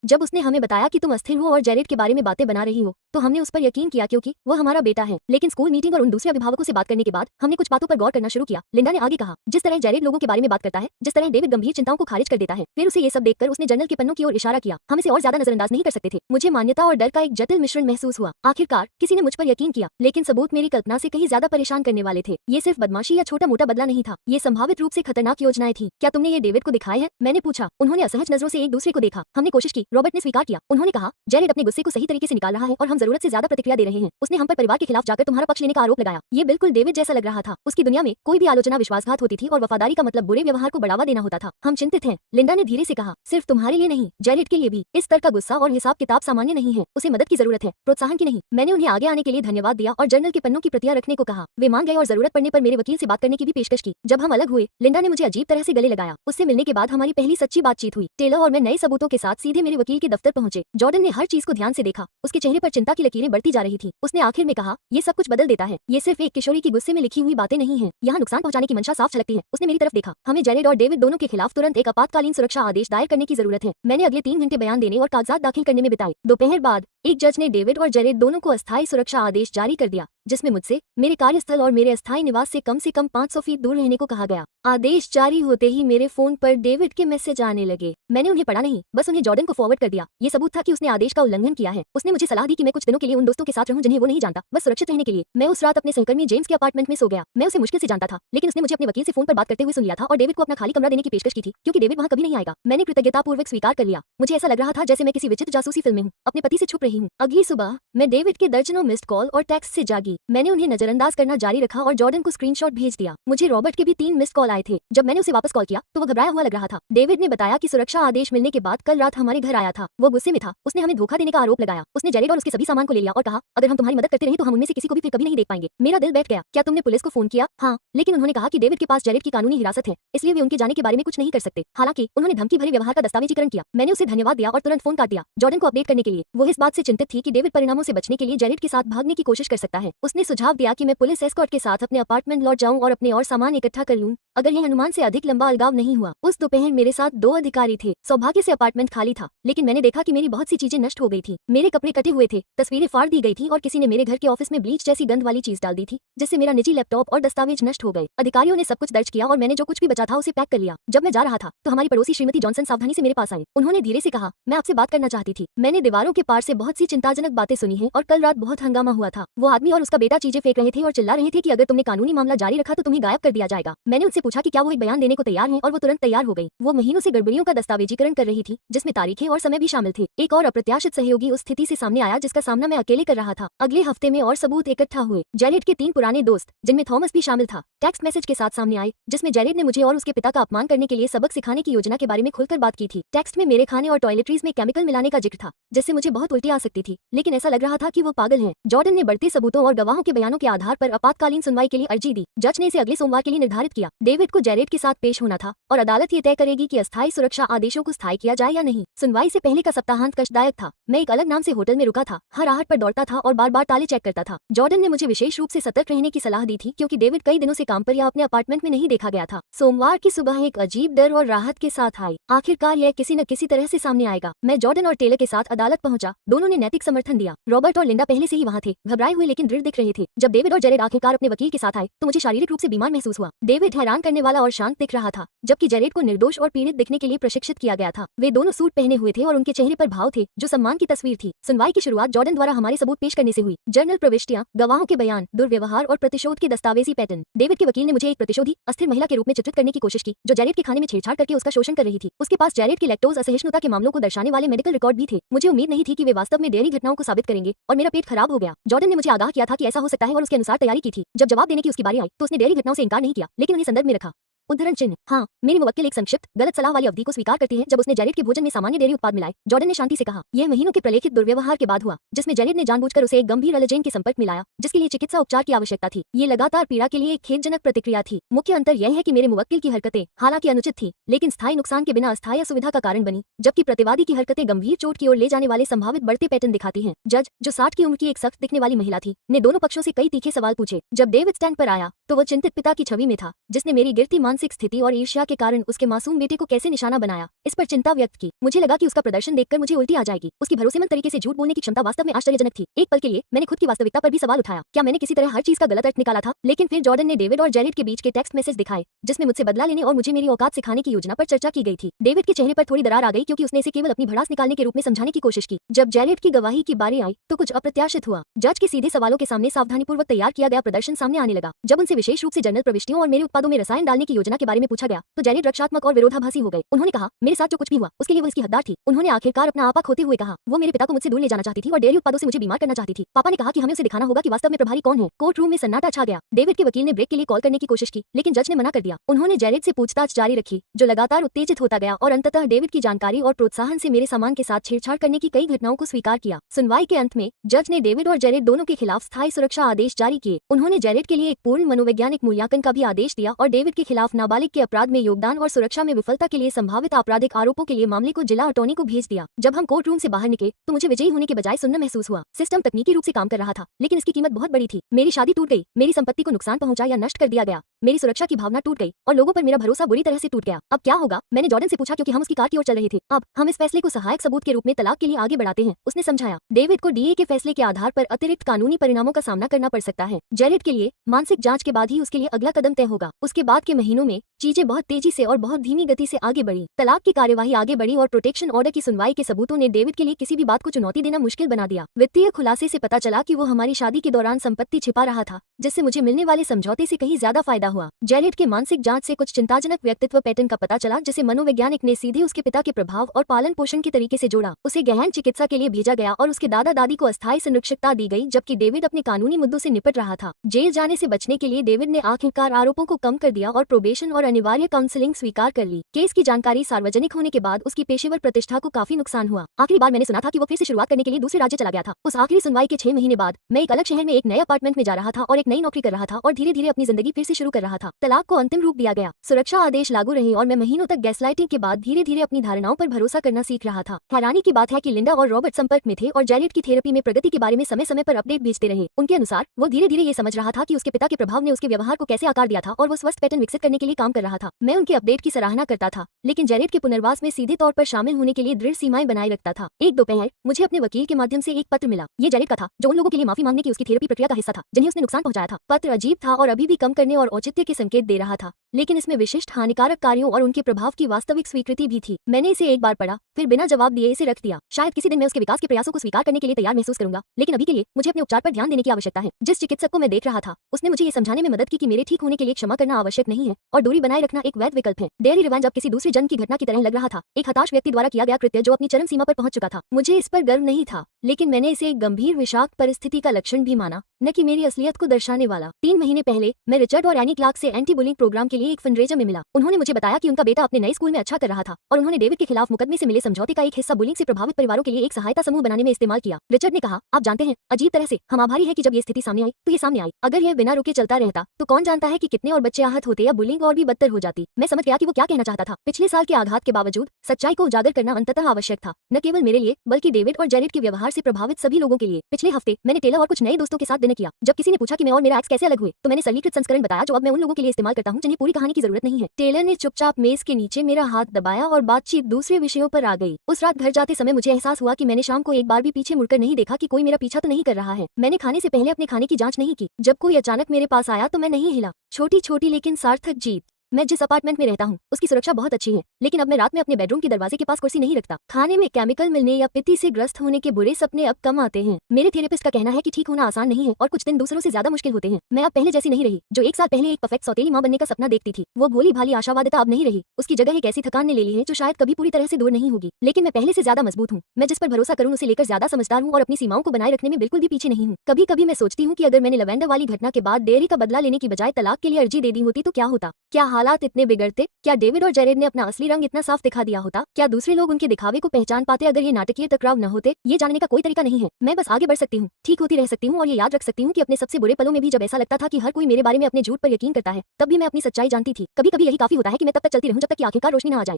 जब उसने हमें बताया कि तुम अस्थिर हो और जेरेड के बारे में बातें बना रही हो, तो हमने उस पर यकीन किया क्योंकि वो हमारा बेटा है। लेकिन स्कूल मीटिंग और उन दूसरे अभिभावकों से बात करने के बाद हमने कुछ बातों पर गौर करना शुरू किया। लिंडा ने आगे कहा, जिस तरह जेरेड लोगों के बारे में बात करता है, जिस तरह डेविड गंभीर चिंताओं को खारिज कर देता है। फिर उसे ये सब देखकर उसने जर्नल के पन्नों की ओर इशारा किया। हम इसे और ज्यादा नजरअंदाज नहीं कर सकते थे। मुझे मान्यता और डर का एक जटिल मिश्रण महसूस हुआ। आखिरकार किसी ने मुझ पर यकीन किया, लेकिन सबूत मेरी कल्पना से कहीं ज्यादा परेशान करने वाले थे। ये सिर्फ बदमाशी या छोटा मोटा बदला नहीं था, ये संभावित रूप से खतरनाक योजनाएं थी। क्या तुमने ये डेविड को दिखाए हैं? मैंने पूछा। उन्होंने असहज नजरों से एक दूसरे को देखा। हमने कोशिश की। रॉबर्ट ने स्वीकार किया। उन्होंने कहा, जेरेड अपने गुस्से को सही तरीके से निकाल रहा है और हम जरूरत से ज्यादा प्रतिक्रिया दे रहे हैं। उसने हम पर परिवार के खिलाफ जाकर तुम्हारा पक्ष लेने का आरोप लगाया। ये बिल्कुल डेविड जैसा लग रहा था। उसकी दुनिया में कोई भी आलोचना विश्वासघात होती थी और वफादारी का मतलब बुरे व्यवहार को बढ़ावा देना होता था। हम चिंतित हैं, लिंडा ने धीरे से कहा। सिर्फ तुम्हारे लिए नहीं, जेरेड के लिए भी। इस स्तर का गुस्सा और हिसाब किताब सामान्य नहीं है। उसे मदद की जरूरत है, प्रोत्साहन की नहीं। मैंने उन्हें आगे आने के लिए धन्यवाद दिया और जर्नल के पन्नों की प्रतियां रखने को कहा। वे मान गए और जरूरत पड़ने पर मेरे वकील से बात करने की भी पेशकश की। जब हम अलग हुए, लिंडा ने मुझे अजीब तरह से गले लगाया। उससे मिलने के बाद हमारी पहली सच्ची बातचीत हुई। टेलर और मैं नए सबूतों के साथ सीधे मेरे वकील के दफ्तर पहुंचे। जॉर्डन ने हर चीज को ध्यान से देखा। उसके चेहरे पर चिंता की लकीरें बढ़ती जा रही थी। उसने आखिर में कहा, ये सब कुछ बदल देता है। ये सिर्फ एक किशोरी की गुस्से में लिखी हुई बातें नहीं है। यहाँ नुकसान पहुंचाने की मंशा साफ झलकती है। उसने मेरी तरफ देखा। हमें जेरेड और डेविड दोनों के खिलाफ तुरंत एक आपातकालीन सुरक्षा आदेश दायर करने की जरूरत है। मैंने अगले 3 घंटे बयान देने और कागजात दाखिल करने में बिताए। दोपहर बाद एक जज ने डेविड और जेरेड दोनों को अस्थायी सुरक्षा आदेश जारी कर दिया, जिसमें मुझसे मेरे कार्यस्थल और मेरे अस्थायी निवास से कम 500 फीट दूर रहने को कहा गया। आदेश जारी होते ही मेरे फोन पर डेविड के मैसेज आने लगे। मैंने उन्हें पढ़ा नहीं, बस उन्हें जॉर्डन को फॉरवर्ड कर दिया। ये सबूत था कि उसने आदेश का उल्लंघन किया है। उसने मुझे सलाह दी कि मैं कुछ दिनों के लिए उन दोस्तों के साथ रहूं जिन्हें वो नहीं जानता, बस सुरक्षित रहने के लिए। मैं उस रात अपने सहकर्मी जेम्स के अपार्टमेंट में सो गया। मैं उसे मुश्किल से जानता था, लेकिन उसने मुझे अपने वकील से फोन पर बात करते हुए सुन लिया था और डेविड को अपना खाली कमरा देने की पेशकश की थी, क्योंकि डेविड वहां कभी नहीं आएगा। मैंने कृतज्ञतापूर्वक स्वीकार कर लिया। मुझे ऐसा लग रहा था जैसे मैं किसी विचित्र जासूसी फिल्म में हूं, अपने पति से छुप रही हूं। अगली सुबह मैं डेविड के दर्जनों मिस्ड कॉल और टेक्स्ट से जागी। मैंने उन्हें नजरअंदाज करना जारी रखा और जॉर्डन को स्क्रीनशॉट भेज दिया। मुझे रॉबर्ट के भी 3 मिस्ड कॉल आए थे। जब मैंने उसे वापस कॉल किया तो वो घबराया हुआ लग रहा था। डेविड ने बताया कि सुरक्षा आदेश मिलने के बाद कल रात हमारे घर आया था। वो गुस्से में था। उसने हमें धोखा देने का आरोप लगाया। उसने जेरेड और उसके सभी सामान को ले लिया और कहा, अगर हम तुम्हारी मदद करते रहे तो हम उनमें से किसी को भी फिर कभी नहीं देख पाएंगे। मेरा दिल बैठ गया। क्या तुमने पुलिस को फोन किया? हाँ, लेकिन उन्होंने कहा कि डेविड के पास जेरेड की कानूनी हिरासत है, इसलिए वे उनके जाने के बारे में कुछ नहीं कर सकते। हालांकि उन्होंने धमकी भरे व्यवहार का दस्तावेजीकरण किया। मैंने उसे धन्यवाद दिया और तुरंत फोन काट दिया, जॉर्डन को अपडेट करने के लिए। वो इस बात से चिंतित थी कि डेविड परिणामों से बचने के लिए जेरेड के साथ भागने की कोशिश कर सकता है। उसने सुझाव दिया कि मैं पुलिस एस्कॉर्ट के साथ अपने अपार्टमेंट लौट जाऊं और अपने और सामान इकट्ठा कर लूं अगर यह अनुमान से अधिक लंबा अलगाव नहीं हुआ। उस दोपहर मेरे साथ 2 अधिकारी थे। सौभाग्य से अपार्टमेंट खाली था, लेकिन मैंने देखा कि मेरी बहुत सी चीजें नष्ट हो गई थी। मेरे कपड़े कटे हुए थे, तस्वीरें फाड़ दी गई थी और किसी ने मेरे घर के ऑफिस में ब्लीच जैसी गंध वाली चीज डाल दी थी, जिससे मेरा निजी लैपटॉप और दस्तावेज नष्ट हो गए। अधिकारियों ने सब कुछ दर्ज किया और मैंने जो कुछ भी बचा था उसे पैक कर लिया। जब मैं जा रहा था तो हमारी पड़ोसी श्रीमती जॉनसन सावधानी से मेरे पास आई। उन्होंने धीरे से कहा, मैं आपसे बात करना चाहती थी। मैंने दीवारों के पार से बहुत सी चिंताजनक बातें सुनी हैं और कल रात बहुत हंगामा हुआ था। वो आदमी और उसका बेटा चीजें फेंक रहे थे और चिल्ला रहे थे कि अगर तुमने कानूनी मामला जारी रखा तो तुम्हें गायब कर दिया जाएगा। मैंने उनसे पूछा कि क्या वो एक बयान देने को तैयार हैं और वो तुरंत तैयार हो गई। वो महीनों से गड़बड़ियों का दस्तावेजीकरण कर रही थी, जिसमें तारीखें और समय भी शामिल थे। एक और अप्रत्याशित सहयोगी उस स्थिति से सामने आया जिसका सामना मैं अकेले कर रहा था। अगले हफ्ते में और सबूत इकट्ठा हुए। जेरेड के 3 पुराने दोस्त, जिनमें थॉमस भी शामिल था, टेक्स्ट मैसेज के साथ सामने आए, जिसमें जेरेड ने मुझे और उसके पिता का अपमान करने के लिए सबक सिखाने की योजना के बारे में खुलकर बात की थी। टेक्स्ट में मेरे खाने और टॉयलेटरीज में केमिकल मिलाने का जिक्र था, जिससे मुझे बहुत उल्टी आ सकती थी, लेकिन ऐसा लग रहा था कि वो पागल हैं। जॉर्डन ने बढ़ते सबूतों और गवाहों के बयानों के आधार पर आपातकालीन सुनवाई के लिए अर्जी दी। जज ने इसे अगले सोमवार के लिए निर्धारित किया। डेविड को जेरेड के साथ पेश होना था और अदालत ये तय करेगी कि अस्थायी सुरक्षा आदेशों को स्थायी किया जाए या नहीं। सुनवाई से पहले का सप्ताहांत कष्टदायक था। मैं एक अलग नाम से होटल में रुका था, हर आहट पर दौड़ता था और बार बार ताले चेक करता था। जॉर्डन ने मुझे विशेष रूप से सतर्क रहने की सलाह दी थी, क्योंकि डेविड कई दिनों से काम पर या अपने अपार्टमेंट में नहीं देखा गया था। सोमवार की सुबह एक अजीब डर और राहत के साथ आई। आखिरकार यह किसी न किसी तरह से सामने आएगा। मैं जॉर्डन और टेलर के साथ अदालत पहुंचा। दोनों ने नैतिक समर्थन दिया। रॉबर्ट और लिंडा पहले से ही वहां थे, घबराए हुए लेकिन दृढ़ दिख रहे थे। जब डेविड और जेरेड आखिरकार अपने वकील के साथ आए तो मुझे शारीरिक रूप से बीमार महसूस हुआ। डेविड हैरान करने वाला और शांत दिख रहा था, जबकि जेरेड को निर्दोष और पीड़ित दिखने के लिए प्रशिक्षित किया गया था। वे दोनों सूट पहने हुए थे और उनके चेहरे पर भाव थे जो सम्मान की तस्वीर थी। सुनवाई की शुरुआत जॉर्डन द्वारा हमारे सबूत पेश करने से हुई। जर्नल प्रविष्टियां, गवाहों के बयान, दुर्व्यवहार और प्रतिशोध के दस्तावेजी पैटर्न। डेविड के वकील ने मुझे एक प्रतिशोधी, अस्थिर महिला के रूप में चित्रित करने की कोशिश की, जो जेरेड के खाने में छेड़छाड़ करके उसका शोषण कर रही थी। उसके पास जेरेड के लैक्टोज असहिष्णुता के मामलों को दर्शाने वाले मेडिकल रिकॉर्ड भी थे। मुझे उम्मीद नहीं थी कि वे वास्तव में डेयरी घटनाओं को साबित करेंगे और मेरा पेट खराब हो गया। जॉर्डन ने मुझे आगाह किया था कि ऐसा हो सकता है और उसके अनुसार तैयारी की थी। जब जवाब देने की उसकी बारी आई तो उसने डेयरी घटनाओं से इनकार नहीं किया, लेकिन उन्हें संदर्भ में रखा। उद्धरण चिन्ह। हाँ, मेरी मुवक्किल एक संक्षिप्त गलत सलाह वाली अवधि को स्वीकार करती है जब उसने जेरेड के भोजन में सामान्य डेयरी उत्पाद मिलाए। जॉर्डन ने शांति से कहा, यह महीनों के प्रलेखित दुर्व्यवहार के बाद हुआ, जिसमें जेरेड ने जानबूझकर उसे एक गंभीर एलर्जेन के संपर्क में लाया, जिसके लिए चिकित्सा उपचार की आवश्यकता थी। ये लगातार पीड़ा के लिए एक खेदजनक प्रतिक्रिया थी। मुख्य अंतर यह है कि मेरे मुवक्किल की हरकतें हालांकि अनुचित थी, लेकिन स्थायी नुकसान के बिना अस्थायी असुविधा का कारण बनी, जबकि प्रतिवादी की हरकतें गंभीर चोट की ओर ले जाने वाले संभावित बढ़ते पैटर्न दिखाती हैं। जज, जो 60 की उम्र की एक सख्त दिखने वाली महिला थी, ने दोनों पक्षों से कई तीखे सवाल पूछे। जब डेविड स्टैंड पर आया तो वो चिंतित पिता की छवि में था, जिसने मेरी गिरती मानसिक स्थिति और ईर्ष्या के कारण उसके मासूम बेटे को कैसे निशाना बनाया, इस पर चिंता व्यक्त की। मुझे लगा कि उसका प्रदर्शन देखकर मुझे उल्टी आ जाएगी। उसकी भरोसेमंद तरीके से झूठ बोलने की क्षमता वास्तव में आश्चर्यजनक थी। एक पल के लिए मैंने खुद की वास्तविकता पर भी सवाल उठाया, क्या मैंने किसी तरह हर चीज का गलत अर्थ निकाला था? लेकिन फिर जॉर्डन ने डेविड और जेरेड के बीच के टेक्स्ट मैसेज दिखाए, जिसमें मुझसे बदला लेने और मुझे मेरी औकात सिखाने की योजना पर चर्चा की गई थी। डेविड के चेहरे पर थोड़ी दरार आ गई, क्योंकि उसने इसे केवल अपनी भड़ास निकालने के रूप में समझाने की कोशिश की। जब जेरेड की गवाही की बारी आई तो कुछ अप्रत्याशित हुआ। जज के सीधे सवालों के सामने सावधानीपूर्वक तैयार किया गया प्रदर्शन सामने आने लगा। जब उनसे विशेष रूप से जर्नल प्रविष्टियों और मेरे उत्पादों में रसायन डालने की योजना के बारे में पूछा गया तो जेरेड रक्षात्मक और विरोधाभासी हो गए। उन्होंने कहा, मेरे साथ जो कुछ भी हुआ उसके लिए वो इसकी हकदार थी। उन्होंने आखिरकार अपना आपा खोते हुए कहा, वो मेरे पिता को मुझसे दूर ले जाना चाहती थी और डेयरी उत्पादों से मुझे बीमार करना चाहती थी। पापा ने कहा कि हमें उसे दिखाना होगा कि वास्तव में प्रभारी कौन है। कोर्ट रूम में सन्नाटा छा गया। डेविड के वकील ने ब्रेक के लिए कॉल करने की कोशिश की, लेकिन जज ने मना कर दिया। उन्होंने जेरेड से पूछताछ जारी रखी, जो लगातार उत्तेजित होता गया और अंततः डेविड की जानकारी और प्रोत्साहन से मेरे सामान के साथ छेड़छाड़ करने की कई घटनाओं को स्वीकार किया। सुनवाई के अंत में जज ने डेविड और जेरेड दोनों के खिलाफ स्थायी सुरक्षा आदेश जारी किए। उन्होंने जेरेड के लिए एक पूर्ण मनोवैज्ञानिक मूल्यांकन का भी आदेश दिया और डेविड के खिलाफ नाबालिग के अपराध में योगदान और सुरक्षा में विफलता के लिए संभावित आपराधिक आरोपों के लिए मामले को जिला अटॉर्नी को भेज दिया। जब हम कोर्ट रूम से बाहर निकले तो मुझे विजयी होने के बजाय सुन्न महसूस हुआ। सिस्टम तकनीकी रूप से काम कर रहा था, लेकिन इसकी कीमत बहुत बड़ी थी। मेरी शादी टूट गई, मेरी संपत्ति को नुकसान पहुंचा या नष्ट कर दिया गया, मेरी सुरक्षा की भावना टूट गई और लोगों पर मेरा भरोसा बुरी तरह से टूट गया। अब क्या होगा? मैंने जॉर्डन से पूछा, क्योंकि हम उसकी कार की ओर चल रहे थे। अब हम इस फैसले को सहायक सबूत के रूप में तलाक के लिए आगे बढ़ाते हैं, उसने समझाया। डेविड को डीए के फैसले के आधार पर अतिरिक्त कानूनी परिणामों का सामना करना पड़ सकता है। जेरेड के लिए मानसिक जांच के बाद ही उसके लिए अगला कदम तय होगा। उसके बाद के महीनों में चीजें बहुत तेजी से और बहुत धीमी गति से आगे बढ़ी। तलाक की कार्यवाही आगे बढ़ी और प्रोटेक्शन ऑर्डर की सुनवाई के सबूतों ने डेविड के लिए किसी भी बात को चुनौती देना मुश्किल बना दिया। वित्तीय खुलासे से पता चला कि वो हमारी शादी के दौरान संपत्ति छिपा रहा था, जिससे मुझे मिलने वाले समझौते से कहीं ज्यादा फायदा हुआ। जेरेड के मानसिक जांच से कुछ चिंताजनक व्यक्तित्व पैटर्न का पता चला, जिसे मनोवैज्ञानिक ने सीधे उसके पिता के प्रभाव और पालन पोषण के तरीके से जोड़ा। उसे गहन चिकित्सा के लिए भेजा गया और उसके दादा दादी को अस्थायी संरक्षकता दी गई, जबकि डेविड अपने कानूनी मुद्दों से निपट रहा था। जेल जाने से बचने के लिए डेविड ने आखिरकार आरोपों को कम कर दिया और प्रोबेशन प्रोबेशन और अनिवार्य काउंसलिंग स्वीकार कर ली। केस की जानकारी सार्वजनिक होने के बाद उसकी पेशेवर प्रतिष्ठा को काफी नुकसान हुआ। आखिरी बार मैंने सुना था कि वो फिर से शुरुआत करने के लिए दूसरे राज्य चला गया था। उस आखिरी सुनवाई के 6 महीने बाद मैं एक अलग शहर में एक नए अपार्टमेंट में जा रहा था और एक नई नौकरी कर रहा था और धीरे धीरे अपनी जिंदगी फिर से शुरू कर रहा था। तलाक को अंतिम रूप दिया गया, सुरक्षा आदेश लागू रहे और मैं महीनों तक गैसलाइटिंग के बाद धीरे धीरे अपनी धारणाओं पर भरोसा करना सीख रहा था। हैरानी की बात है कि लिंडा और रॉबर्ट संपर्क में थे और जेरेड की थेरेपी में प्रगति के बारे में समय समय पर अपडेट भेजते रहे। उनके अनुसार वो धीरे धीरे ये समझ रहा था कि उसके पिता के प्रभाव ने उसके व्यवहार को कैसे आकार दिया था और वो स्वस्थ पैटर्न विकसित करने के लिए काम कर रहा था। मैं उनके अपडेट की सराहना करता था, लेकिन जेरेड के पुनर्वास में सीधे तौर पर शामिल होने के लिए दृढ़ सीमाएं बनाए रखता था। एक दोपहर मुझे अपने वकील के माध्यम से एक पत्र मिला। ये जेरेड का था, जो उन लोगों के लिए माफी मांगने की उसकी थेरेपी प्रक्रिया का हिस्सा था जिन्हें उसने नुकसान पहुंचाया था। पत्र अजीब था और अभी भी कम करने और औचित्य के संकेत दे रहा था, लेकिन इसमें विशिष्ट हानिकारक कार्यों और उनके प्रभाव की वास्तविक स्वीकृति भी थी। मैंने इसे एक बार पढ़ा, फिर बिना जवाब दिए इसे रख दिया। शायद किसी दिन मैं उसके विकास के प्रयासों को स्वीकार करने के लिए तैयार महसूस करूंगा, लेकिन अभी के लिए मुझे अपने उपचार पर ध्यान देने की आवश्यकता है। जिस चिकित्सक को मैं देख रहा था, उसने मुझे ये समझाने में मदद की कि मेरे ठीक होने के लिए क्षमा करना आवश्यक नहीं है और दूरी बनाए रखना एक वैध विकल्प है। डेयरी रिवेंज अब किसी दूसरी जन्म की घटना की तरह लग रहा था, एक हताश व्यक्ति द्वारा किया गया कृत्य जो अपनी चरम सीमा पर पहुंच चुका था। मुझे इस पर गर्व नहीं था, लेकिन मैंने इसे एक गंभीर विषाक्त परिस्थिति का लक्षण भी माना, न कि मेरी असलियत को दर्शाने वाला। 3 महीने पहले मैं रिचर्ड और एनी क्लार्क से एंटी बुलिंग प्रोग्राम के लिए एक फंडरेजर में मिला। उन्होंने मुझे बताया कि उनका बेटा अपने नए स्कूल में अच्छा कर रहा था और उन्होंने डेविड के खिलाफ मुकदमे से मिले समझौते का एक हिस्सा बुलिंग से प्रभावित परिवारों के लिए एक सहायता समूह बनाने में इस्तेमाल किया। रिचर्ड ने कहा, आप जानते हैं, अजीब तरह से हम आभारी हैं कि जब ये स्थिति सामने आई तो ये सामने आई। अगर यह बिना रुके चलता रहता तो कौन जानता है कि कितने और बच्चे आहत होते या बुलिंग और भी बदतर हो जाती। मैं समझ गया कि वो क्या कहना चाहता था। पिछले साल के आघात के बावजूद सच्चाई को उजागर करना अंततः आवश्यक था, न केवल मेरे लिए बल्कि डेविड और जेरेड के व्यवहार से प्रभावित सभी लोगों के लिए। पिछले हफ्ते मैंने टेलर और कुछ नए दोस्तों के साथ डिनर किया। जब किसी ने पूछा कि मैं और मेरा एक्स कैसे अलग हुए, तो मैंने सरलीकृत संस्करण बताया जो अब मैं उन लोगों के लिए इस्तेमाल करता हूं जिन्हें पूरी कहानी की जरूरत नहीं है। टेलर ने चुपचाप मेज के नीचे मेरा हाथ दबाया और बातचीत दूसरे विषयों पर आ गई। उस रात घर जाते समय मुझे एहसास हुआ कि मैंने शाम को एक बार भी पीछे मुड़कर नहीं देखा कि कोई मेरा पीछा तो नहीं कर रहा है। मैंने खाने से पहले अपने खाने की जांच नहीं की। जब कोई अचानक मेरे पास आया तो मैं नहीं हिला। छोटी छोटी लेकिन सार्थक जीत। मैं जिस अपार्टमेंट में रहता हूँ उसकी सुरक्षा बहुत अच्छी है, लेकिन अब मैं रात में अपने बेडरूम के दरवाजे के पास कुर्सी नहीं रखता। खाने में केमिकल मिलने या पित्ती से ग्रस्त होने के बुरे सपने अब कम आते हैं। मेरे थेरेपिस्ट का कहना है कि ठीक होना आसान नहीं है और कुछ दिन दूसरों से ज्यादा मुश्किल होते हैं। मैं अब पहले जैसी नहीं रही, जो 1 साल पहले एक परफेक्ट सौतेली माँ बनने का सपना देखती थी। वो भोली भाली आशावादिता अब नहीं रही। उसकी जगह एक ऐसी थकान ने ले ली है जो शायद कभी पूरी तरह से दूर नहीं होगी, लेकिन मैं पहले से ज्यादा मजबूत हूँ। मैं जिस पर भरोसा करूँ उसे लेकर ज्यादा समझदार हूँ और अपनी सीमाओं को बनाए रखने में बिल्कुल भी पीछे नहीं हूँ। कभी कभी मैं सोचती हूँ कि अगर मैंने लवेंडर वाली घटना के बाद डेयरी का बदला लेने की बजाय तलाक के लिए अर्जी दे दी होती तो क्या होता? क्या हालात इतने बिगड़ते? क्या डेविड और जेरेड ने अपना असली रंग इतना साफ दिखा दिया होता? क्या दूसरे लोग उनके दिखावे को पहचान पाते अगर ये नाटकीय टकराव न होते? ये जानने का कोई तरीका नहीं है। मैं बस आगे बढ़ सकती हूँ, ठीक होती रह सकती हूँ और ये याद रख सकती हूँ कि अपने सबसे बुरे पलों में भी जब ऐसा लगता था कि हर कोई मेरे बारे में अपने झूठ पर यकीन करता है, तब भी मैं अपनी सच्चाई जानती थी। कभी कभी यही काफी होता है कि मैं तब तक चलती रहूं जब तक कि आखिरकार रोशनी न आ जाए।